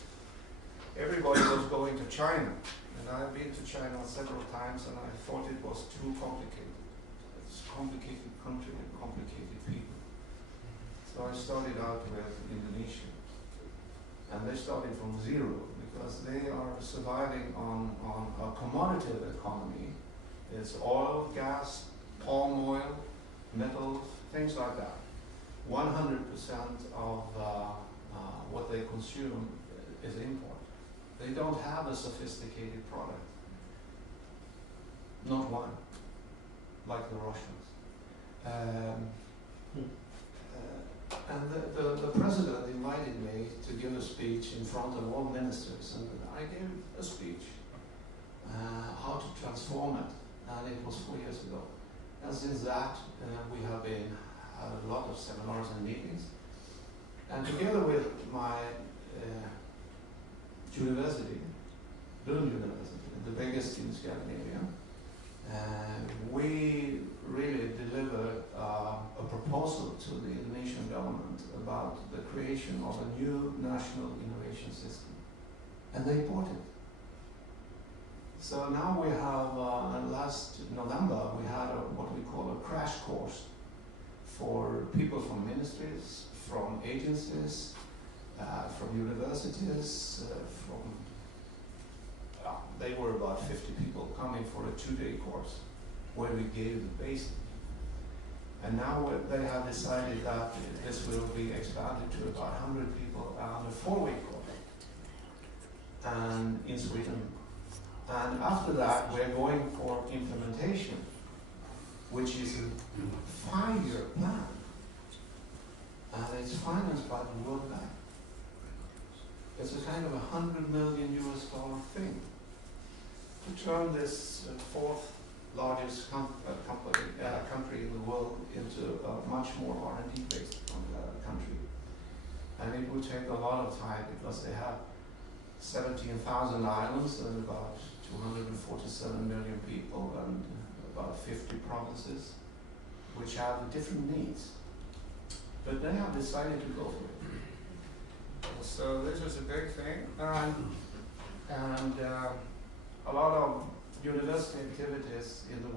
Everybody was going to China, and I've been to China several times, and I thought it was too complicated. It's a complicated country and complicated people. So I started out with Indonesia. And they started from 0, because they are surviving on a commodity economy. It's oil, gas, palm oil, metals, things like that. 100% of what they consume is import. They don't have a sophisticated product. Not one, like the Russians. And the president invited me to give a speech in front of all ministers, and I gave a speech, how to transform it, and it was 4 years ago. And since that, we have had a lot of seminars and meetings, and together with my university, Lund University, the biggest in Scandinavia, we really delivered a proposal to the Indonesian government about the creation of a new national innovation system. And they bought it. So now we have, last November, we had what we call a crash course for people from ministries, from agencies, from universities, they were about 50 people coming for a 2-day course where we gave the basic. And now they have decided that this will be expanded to about 100 people on a 4-week course and in Sweden. And after that, we're going for implementation, which is a 5-year plan. And it's financed by the World Bank. It's a kind of $100 million thing to turn this fourth largest country in the world into a much more R&D based country. And it will take a lot of time because they have 17,000 islands and about 247 million people and about 50 provinces which have different needs. But they have decided to go for it. So this is a big thing, and a lot of university activities in the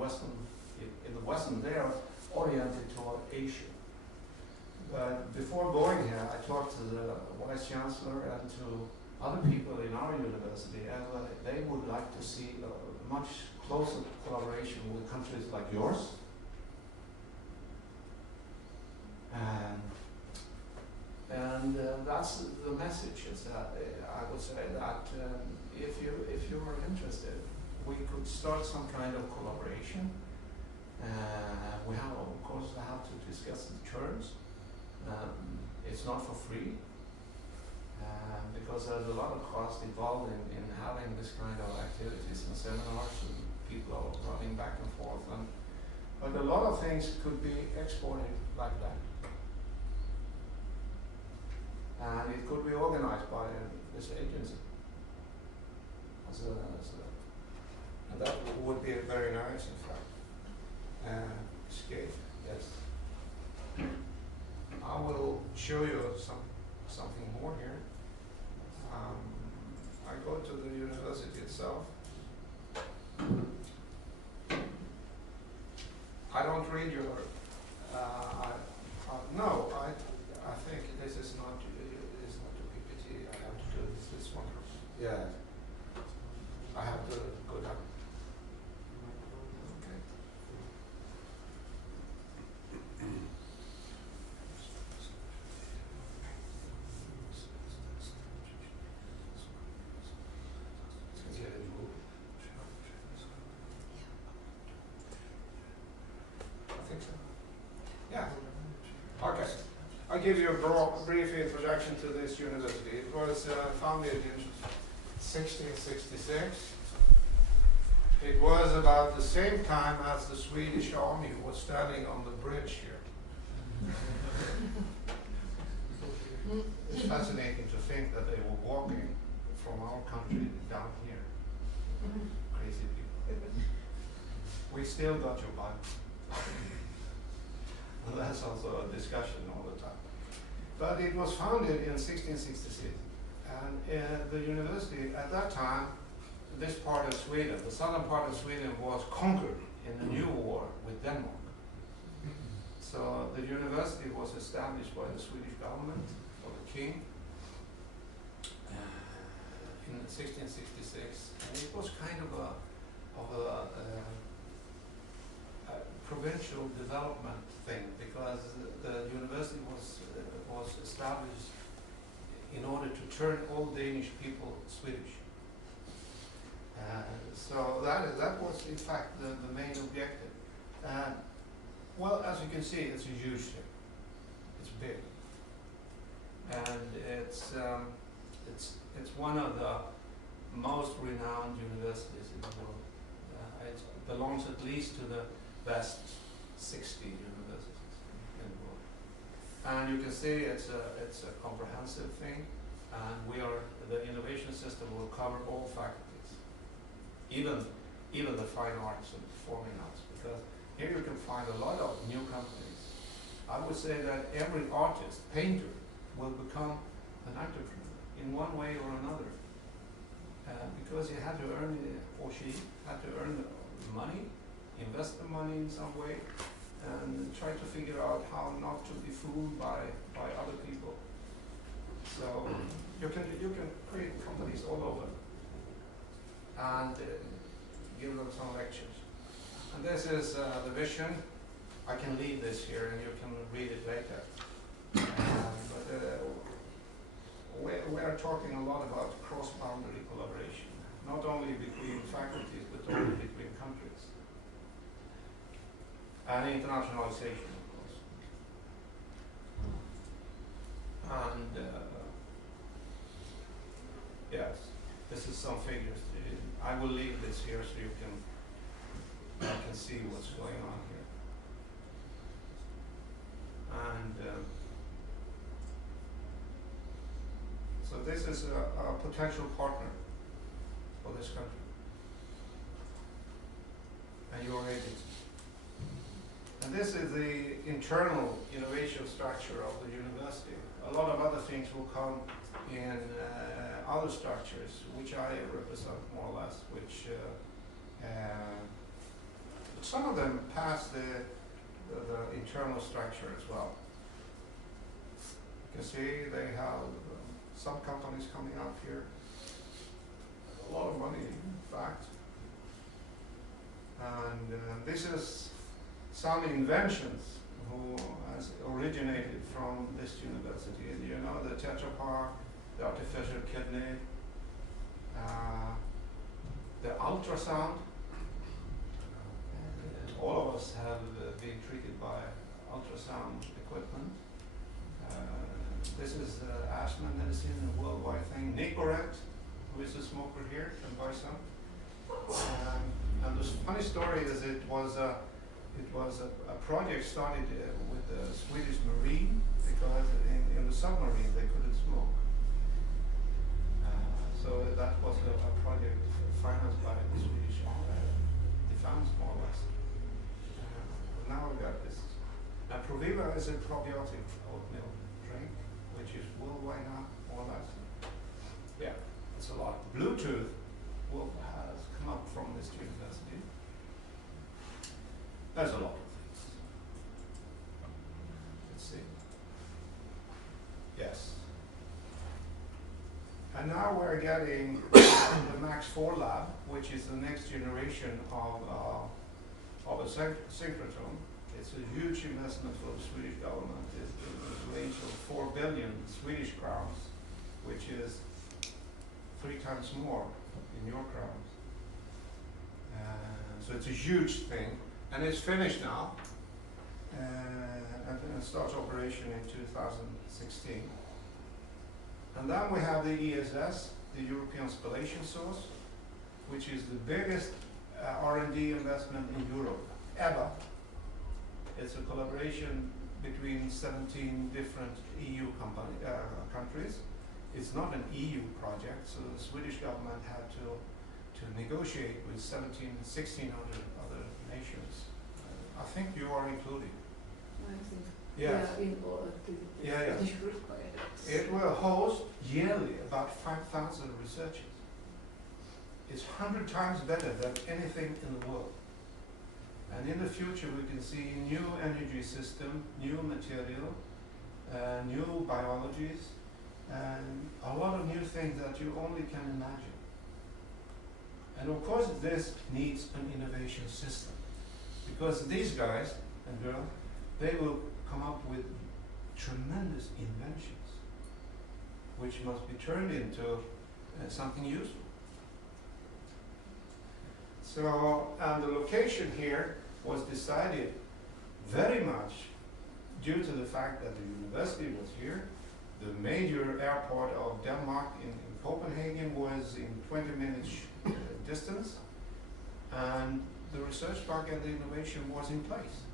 Western, they are oriented toward Asia. But before going here, I talked to the Vice Chancellor and to other people in our university, and they would like to see a much closer collaboration with countries like yours. And that's the message, is that I would say that if you are interested, we could start some kind of collaboration. We have, of course, have to discuss the terms. It's not for free, because there's a lot of cost involved in having this kind of activities and seminars and people running back and forth. But a lot of things could be exported like that. And it could be organized by this agency. And that would be very nice, in fact. Scale, yes. I will show you something more here. I go to the university itself. I don't read your. No, I think this is not. The PPT. I have to do this one. Yeah. I have to go down. Okay. I think so. Yeah. Okay. I'll give you a brief introduction to this university. It was founded in 1666. It was about the same time as the Swedish army was standing on the bridge here. It's fascinating to think that they were walking from our country down here. Crazy people. We still got your Bible. And that's also a discussion all the time. But it was founded in 1666. And the university at that time, this part of Sweden, the southern part of Sweden, was conquered in the new war with Denmark. So the university was established by the Swedish government, or the king, in 1666. And it was kind of a provincial development thing, because the university was established in order to turn all Danish people Swedish. So that was in fact the main objective. Well, as you can see, it's a huge thing. It's big, and it's one of the most renowned universities in the world. It belongs at least to the best 60 universities in the world. And you can see it's a comprehensive thing, and the innovation system will cover all faculties, even the fine arts and performing arts, because here you can find a lot of new companies. I would say that every artist, painter, will become an entrepreneur in one way or another, because he had to earn it, or she had to earn the money, invest the money in some way, and try to figure out how not to be fooled by other people. So you can create companies all over and give them some lectures. And this is the vision. I can leave this here and you can read it later. But we are talking a lot about cross-boundary collaboration, not only between faculties, but also between countries. And internationalization, of course. And yes, this is some figures. I will leave this here so you can see what's going on here. And so this is a potential partner for this country. And your agency. And this is the internal innovation structure of the university. A lot of other things will come in other structures, which I represent more or less, which some of them pass the internal structure as well. You can see they have some companies coming up here. A lot of money, in fact. And this is some inventions who has originated from this university. You know, the Tetra Pak, the artificial kidney, the ultrasound. All of us have been treated by ultrasound equipment. This is asthma medicine, a worldwide thing. Nicorette, who is a smoker here, can buy some. And the funny story is it was a project started with the Swedish Marine, because in the submarine they couldn't smoke. So that was a project financed by the Swedish defense, more or less. Now we got this. And Proviva is a probiotic oatmeal drink, which is worldwide now, more or less. Yeah, it's a lot. Bluetooth has come up from this university. There's a lot of things. Let's see. Yes. And now we're getting the Max 4 lab, which is the next generation of a synchrotron. It's a huge investment for the Swedish government. It's in the range of 4 billion Swedish crowns, which is 3 times more in your crowns. So it's a huge thing, and it's finished now, and it starts operation in 2016. And then we have the ESS, the European Spallation Source, which is the biggest R&D investment in Europe ever. It's a collaboration between 17 different EU countries. It's not an EU project, so the Swedish government had to negotiate with 1,600 other nations. I think you are included. I think. Yes. Yeah. It will host yearly about 5,000 researchers. It's 100 times better than anything in the world. And in the future we can see new energy system, new material, new biologies, and a lot of new things that you only can imagine. And of course this needs an innovation system, because these guys and girls, they will come up with tremendous inventions, which must be turned into something useful. So, and the location here was decided very much due to the fact that the university was here. The major airport of Denmark in Copenhagen was in 20 minutes distance, and the research park and the innovation was in place.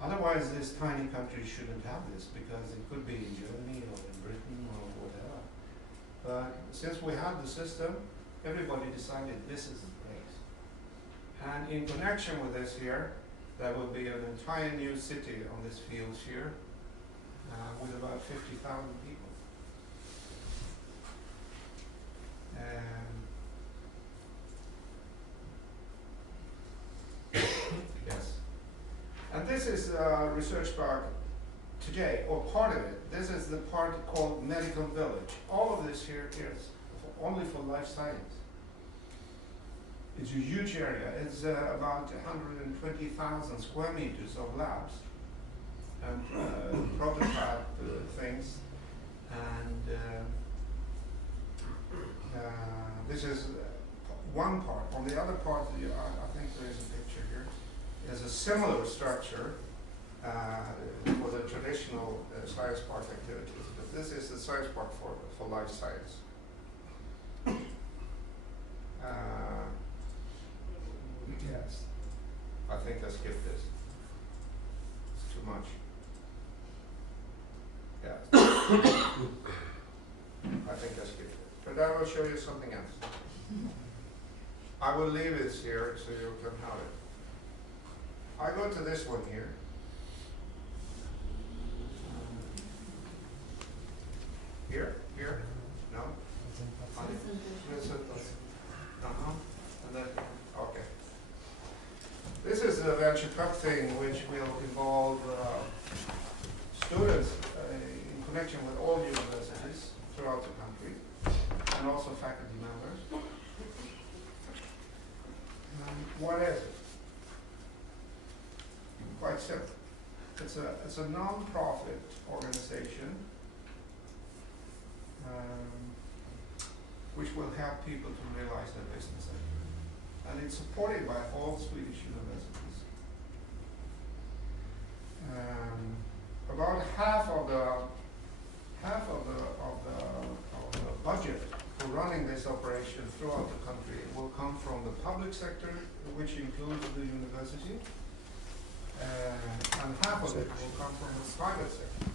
Otherwise, this tiny country shouldn't have this, because it could be in Germany or in Britain or whatever. But since we had the system, everybody decided this is the place. And in connection with this here, there will be an entire new city on this field here, with about 50,000 people. Yes. And this is a research park today, or part of it. This is the part called Medical Village. All of this here is only for life science. It's a huge area. It's about 120,000 square meters of labs and prototype things. And this is one part. On the other part, I think there is a picture here. There's a similar structure for the traditional science park activities, but this is the science park for life science. Yes, I think I skipped this. It's too much. Yes. I think I skipped it. But I will show you something else. I will leave it here so you can have it. I go to this one here. Here? No? And then, okay. This is a venture cup thing which will involve students in connection with all universities throughout the country, and also faculty members. What is it? Quite simple. It's a non-profit organization which will help people to realize their business ideas. And it's supported by all Swedish universities. About half of the budget for running this operation throughout the country will come from the public sector, which includes the university, and half of it will come from the private sector.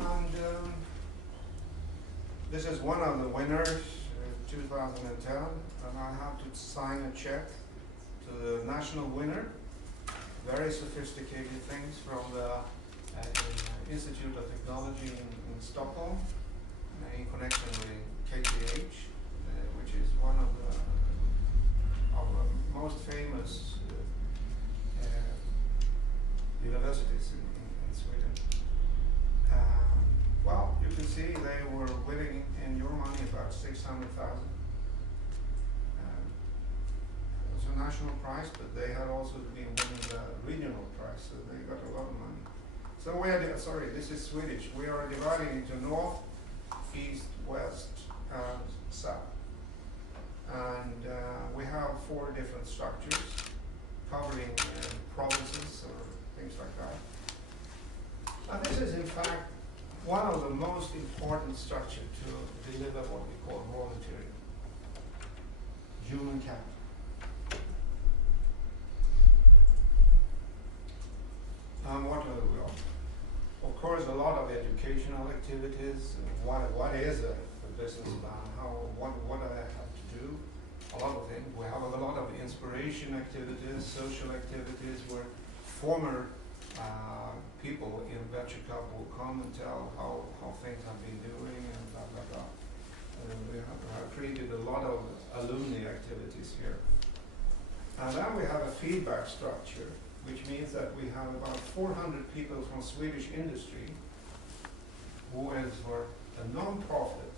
And this is one of the winners, 2010, and I have to sign a check to the national winner. Very sophisticated things from the Institute of Technology in Stockholm, in connection with KTH, which is one of the most famous universities in Sweden. Well, you can see they were winning in your money about 600,000. It was a national prize, but they had also been winning the regional prize, so they got a lot of money. So we are, sorry, this is Swedish. We are dividing into north, east, west, and south. And we have 4 different structures covering provinces or things like that. And this is in fact one of the most important structures to deliver what we call raw material, human capital. What do we offer? Of course, a lot of educational activities. What is a business plan? What do I have to do? A lot of things. We have a lot of inspiration activities, social activities, where former people in Venture Cup will come and tell how things have been doing and blah, blah, blah. And we have created a lot of alumni activities here. And then we have a feedback structure, which means that we have about 400 people from Swedish industry who is for a non-profit,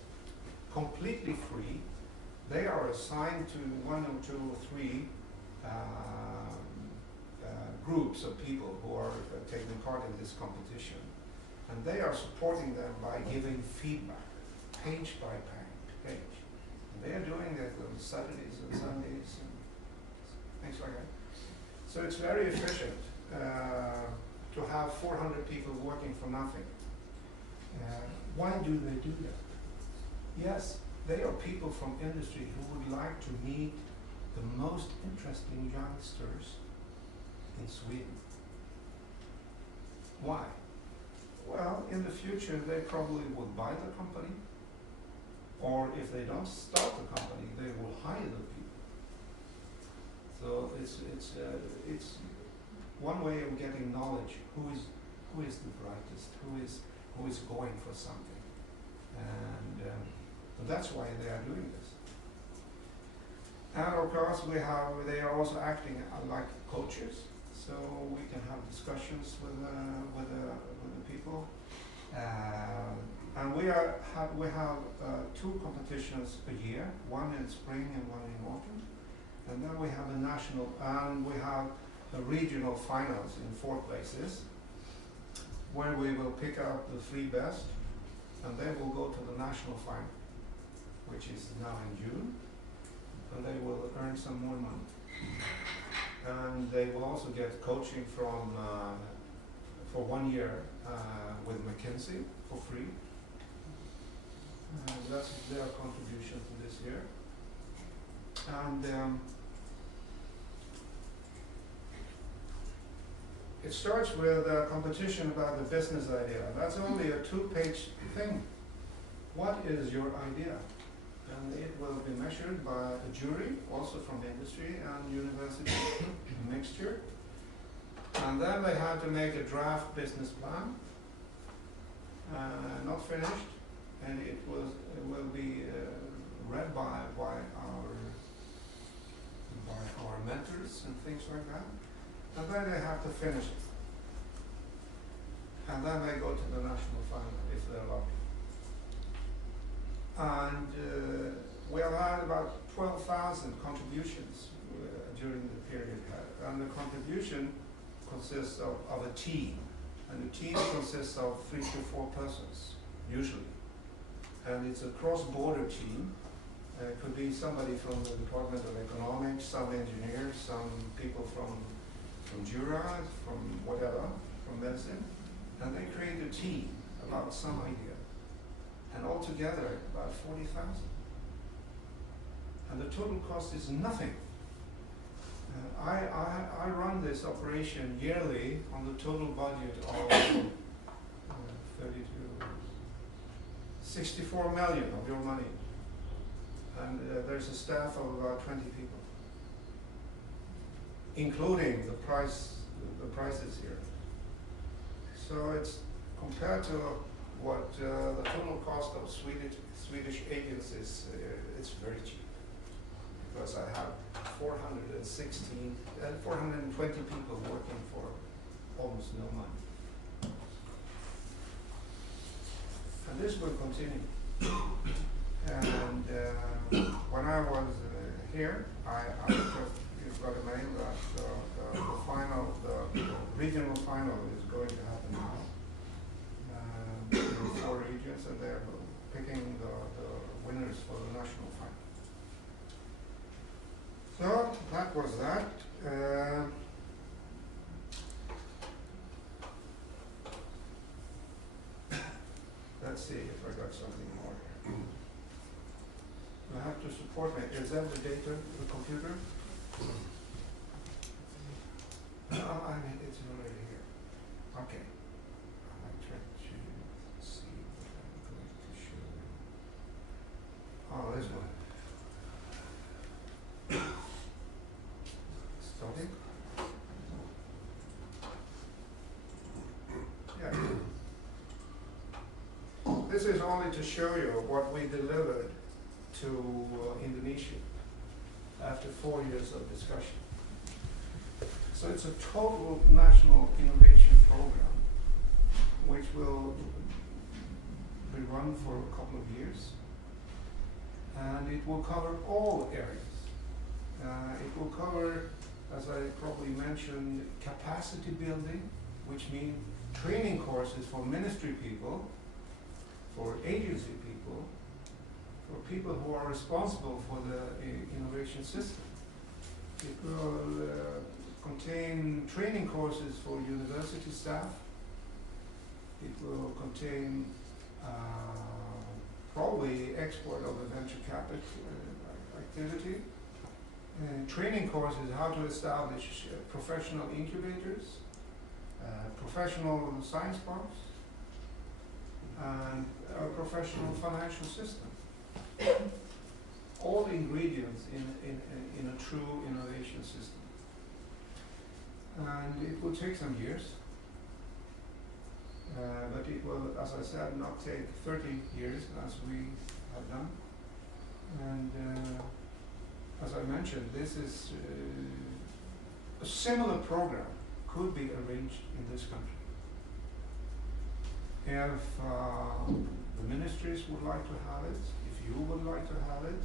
completely free. They are assigned to 1 or 2 or 3 groups of people who are taking part in this competition. And they are supporting them by giving feedback, page by page. And they are doing that on Saturdays and Sundays and things like that. So it's very efficient to have 400 people working for nothing. Why do they do that? Yes, they are people from industry who would like to meet the most interesting youngsters in Sweden. Why? Well, in the future they probably would buy the company, or if they don't start the company, they will hire the people. So it's one way of getting knowledge. Who is the brightest? Who is going for something? And that's why they are doing this. And of course, they are also acting like coaches, so we can have discussions with the people. And we have 2 competitions a year, one in spring and one in autumn. And then we have a national, and we have a regional finals in 4 places, where we will pick out the 3 best, and they will go to the national final, which is now in June, and they will earn some more money. And they will also get coaching from for 1 year with McKinsey for free. That's their contribution to this year. And it starts with a competition about the business idea. That's only a 2-page thing. What is your idea? And it will be measured by a jury, also from industry and university, a mixture. And then they have to make a draft business plan, not finished, and it will be read by our mentors and things like that. And then they have to finish it. And then they go to the national final if they're lucky. And we have had about 12,000 contributions during the period. And the contribution consists of a team. And the team consists of 3 to 4 persons, usually. And it's a cross-border team. It could be somebody from the Department of Economics, some engineers, some people from Jura, from whatever, from medicine. And they create a team about some idea. And altogether, about 40,000. And the total cost is nothing. I run this operation yearly on the total budget of 64 million of your money. And there's a staff of about 20 people, including the prices here. So it's compared to what the total cost of Swedish agencies, it's very cheap. Because I have 420 people working for almost no money. And this will continue. And when I was here, I just got a mail that the regional final is going to happen now. In 4 regions, and they're picking the winners for the national final. So that was that. Let's see if I got something more here. I have to support me. Is that the data, the computer? I mean, it's already here. Okay. I'm trying to see what I'm going to show you. Oh, this one. Starting? Yeah. This is only to show you what we delivered to Indonesia after 4 years of discussion. So it's a total national innovation program which will be run for a couple of years, and it will cover all areas. It will cover as I probably mentioned, capacity building, which means training courses for ministry people, for agency people, for people who are responsible for the innovation system. It will contain training courses for university staff. It will contain probably export of a venture capital activity. Training courses how to establish professional incubators, professional science parks, and a professional financial system. All ingredients in a true innovation system. And it will take some years, but it will, as I said, not take 30 years as we have done. And as I mentioned, this is a similar program could be arranged in this country. If the ministries would like to have it, if you would like to have it,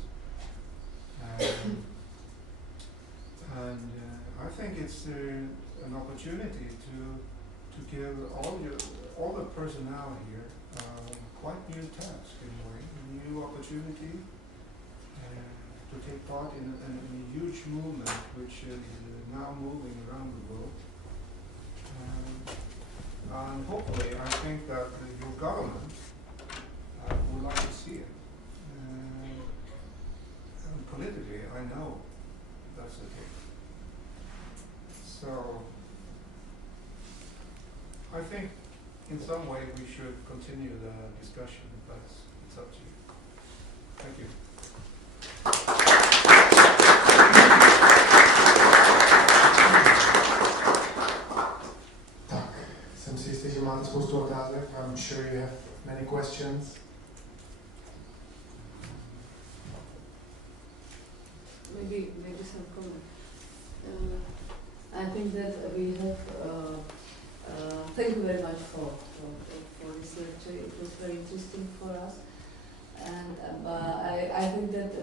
and I think it's an opportunity to give all the personnel here quite new task in a way, a new opportunity to take part in a huge movement which is now moving around the world. And hopefully, I think that your government would like to see it. And politically, I know that's the case. So, I think in some way we should continue the discussion, but it's up to you. Thank you. Jsem si jistý, že máte spoustu otázek. I'm sure you have many questions. Maybe some comment. I think that we have. Thank you very much for this lecture. It was very interesting for us, and I think that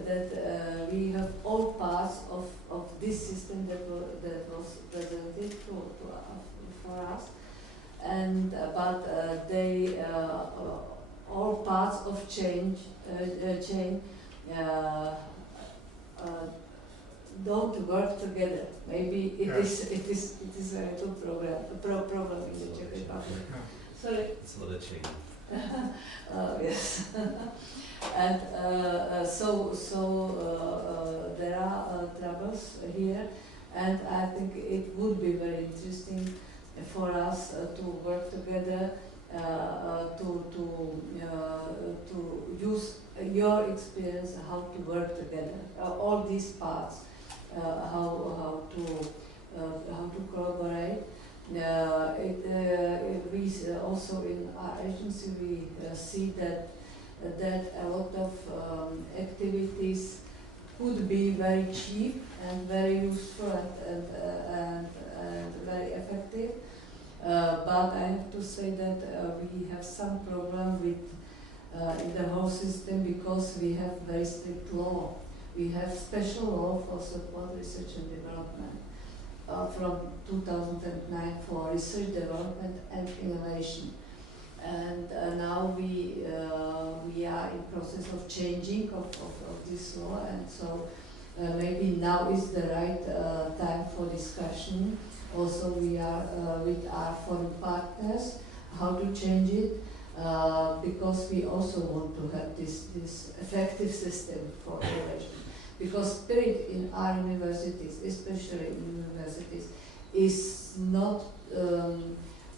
we have all parts of this system that was presented for us, and but they all parts of chain don't work together. Maybe it is a little problem in the Czech Republic. Sorry. It's not a change. Yes. And there are troubles here, and I think it would be very interesting for us to work together, to use your experience how to work together, all these parts, how to collaborate. We also in our agency we see that a lot of activities could be very cheap and very useful and very effective. But I have to say that we have some problem with in the whole system because we have very strict law. We have special law for support research and development from 2009 for research, development and innovation. And now we are in process of changing of this law, and so maybe now is the right time for discussion. Also we are with our foreign partners how to change it, because we also want to have this effective system for innovation. Because spirit in our universities, especially in universities, is not,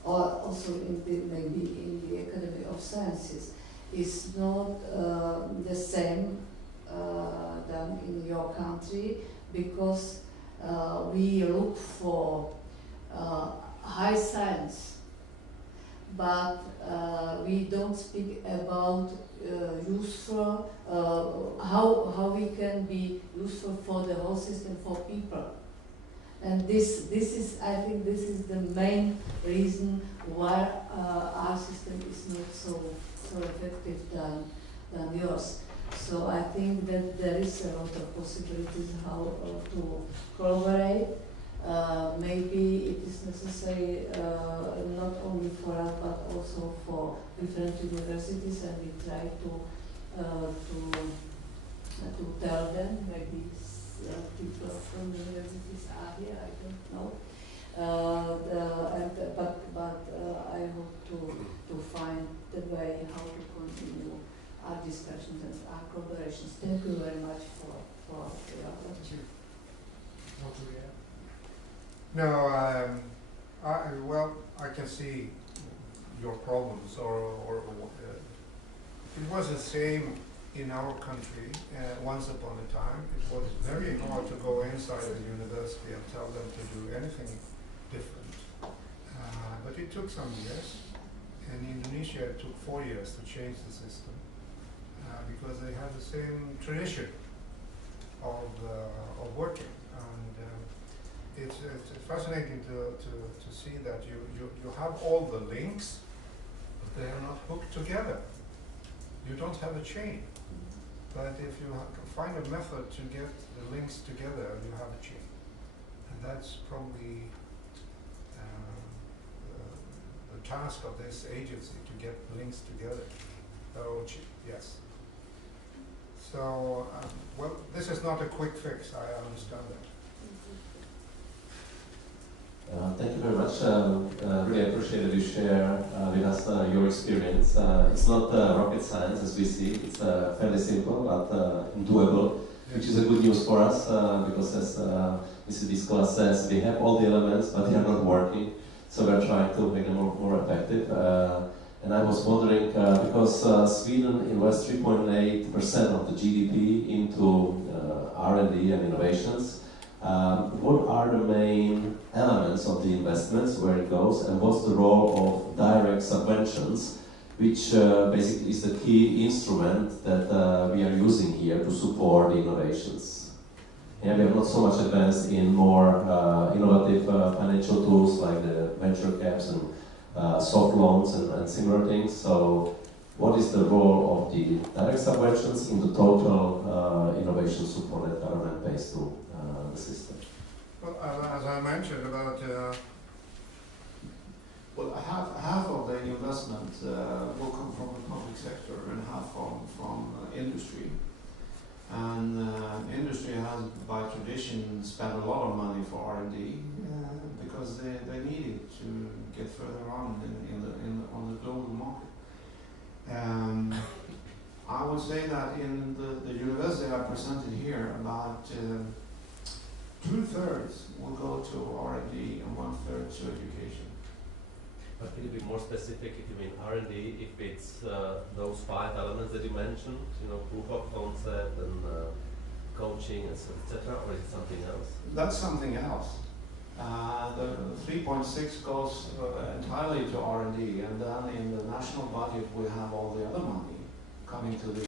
or also in maybe in the Academy of Sciences, is not the same than in your country, because we look for high science, but we don't speak about useful, how we can be useful for the whole system, for people. And this is, I think this is the main reason why our system is not so effective than yours. So I think that there is a lot of possibilities how to collaborate. maybe it is necessary not only for us but also for different universities, and we try to tell them. Maybe people from the universities are here, I don't know. But I hope to find the way how to continue our discussions and our collaborations. Thank you very much for your lecture. No, well, I can see your problems, or it was the same in our country once upon a time. It was very hard to go inside the university and tell them to do anything different. But it took some years. In Indonesia, it took 4 years to change the system because they had the same tradition of working. And it's fascinating to see that you have all the links, but they are not hooked together. You don't have a chain. But if you find a method to get the links together, you have a chain. And that's probably the task of this agency, to get links together. So, yes. So, well, this is not a quick fix, I understand that. Thank you very much. Really appreciate that you share with us your experience. It's not rocket science as we see. It's fairly simple but doable, which is a good news for us because, as Mrs. Viskola says, we have all the elements but they are not working. So we're trying to make them more effective. And I was wondering, because Sweden invests 3.8% of the GDP into R&D and innovations, what are the main elements of the investments, where it goes, and what's the role of direct subventions, which basically is the key instrument that we are using here to support the innovations? And we have not so much advanced in more innovative financial tools like the venture caps and soft loans and similar things. So what is the role of the direct subventions in the total innovation support that government pays to the system? Well, as I mentioned about... Well, half of the investment will come from the public sector and half from industry. And industry has, by tradition, spent a lot of money for R&D because they need it to get further on on the global market. I would say that in the university I presented here, about 2/3 will go to R&D and 1/3 to education. But can you be more specific if you mean R&D, if it's those 5 elements that you mentioned, you know, proof of concept and coaching, etc., or is it something else? That's something else. The 3.6 goes entirely to R&D, and then in the national budget we have all the other money coming to the